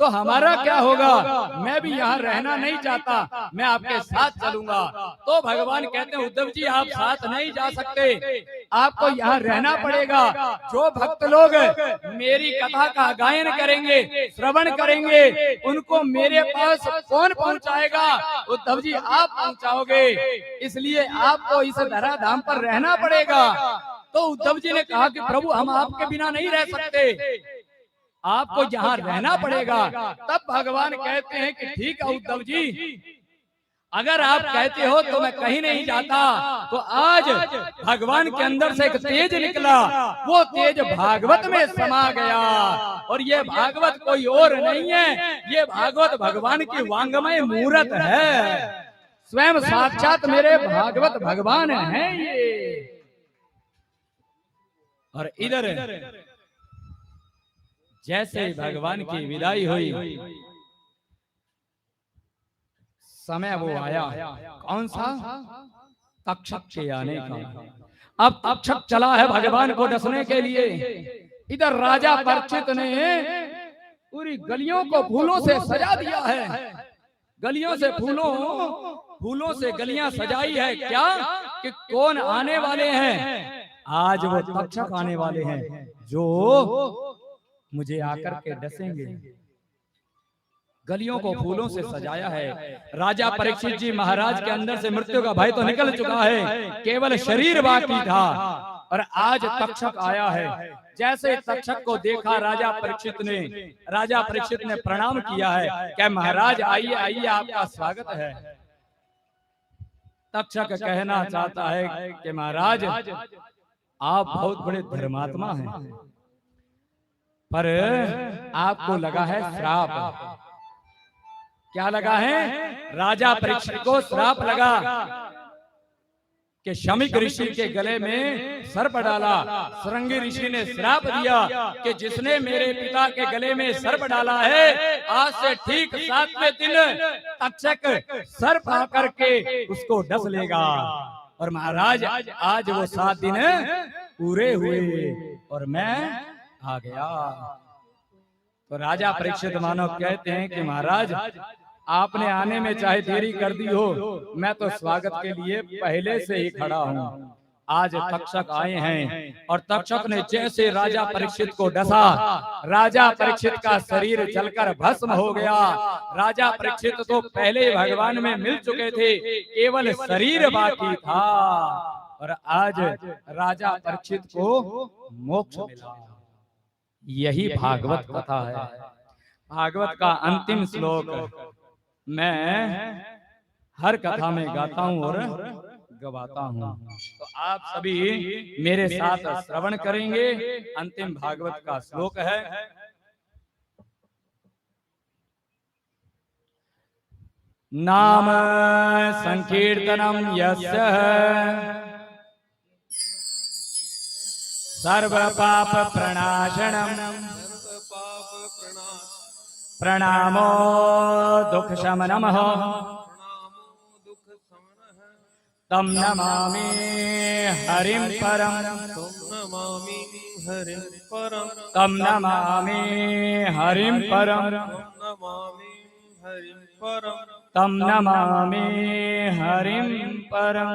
तो हमारा क्या होगा? मैं भी यहाँ रहना नहीं चाहता, मैं आपके साथ चलूंगा। तो भगवान कहते हैं उद्धव जी आप साथ नहीं जा सकते, आपको यहाँ रहना पड़ेगा। जो भक्त लोग मेरी कथा का गायन करेंगे, श्रवण करेंगे, उनको मेरे पास कौन पहुँचाएगा? उद्धव जी आप पहुँचाओगे, इसलिए आपको इस धराधाम पर रहना पड़ेगा। तो उद्धव जी ने कहा कि प्रभु हम आपके बिना नहीं रह सकते, आपको यहाँ रहना पड़ेगा। तब भगवान कहते हैं कि ठीक है उद्धव जी, अगर आप कहते हो तो मैं कहीं नहीं जाता। तो आज भगवान के अंदर से एक तेज निकला, वो तेज भागवत में समा गया। और ये भागवत कोई और नहीं है, ये भागवत भगवान की वांगमय मूरत है। स्वयं साक्षात मेरे भागवत भगवान हैं ये। और इधर जैसे ही भगवान की विदाई हुई, समय वो आया, कौन सा? तक्षक के आने का। अब तक्षक चला है भगवान को डसने के लिए। इधर राजा परीक्षित ने पूरी गलियों को फूलों से सजा दिया है। गलियों से फूलों से गलियां सजाई है। क्या कि कौन आने वाले हैं? आज वो तक्षक आने वाले हैं जो मुझे आकर के डसेंगे। गलियों को फूलों से सजाया है। राजा परीक्षित जी महाराज के अंदर से मृत्यु का भय तो निकल चुका है, केवल शरीर बाकी था। और आज तक्षक आया है। जैसे तक्षक को देखा राजा परीक्षित ने प्रणाम किया है। क्या महाराज आइए आइए, आपका स्वागत है। तक्षक कहना चाहता है कि महाराज आप बहुत बड़े धर्मात्मा हैं, पर आपको लगा है श्राप। क्या लगा है? राजा परीक्षित को श्राप लगा कि शमीक ऋषि के गले में सर्प डाला। शृंगी ऋषि ने श्राप दिया कि जिसने मेरे पिता के गले में सर्प डाला है, आज से ठीक 7वें दिन तक्षक सर्प आकर के उसको डस लेगा। और महाराज आज वो 7 दिन पूरे हुए और मैं आ गया। तो राजा परीक्षित मानो कहते हैं कि महाराज आपने आने में चाहे देरी कर दी हो, मैं तो स्वागत के लिए पहले से ही खड़ा हूँ। आज तक्षक आए हैं और तक्षक ने जैसे राजा परीक्षित को डसा, राजा परीक्षित का शरीर जलकर भस्म हो गया। राजा परीक्षित तो पहले भगवान में मिल चुके थे, केवल शरीर बाकी था। और आज राजा परीक्षित को मोक्ष मिला। यही भागवत कथा है। भागवत का अंतिम श्लोक मैं हर कथा में गाता हूँ और गवाता हूँ। तो आप सभी मेरे साथ श्रवण करेंगे। अंतिम भागवत का श्लोक है। नाम संकीर्तनम यस्य सर्व पाप प्रणाशनम प्रणामो दुख शमनम तम नमामि हरिं परम तम नमामि हरिं परम तम नमामि हरिं परम।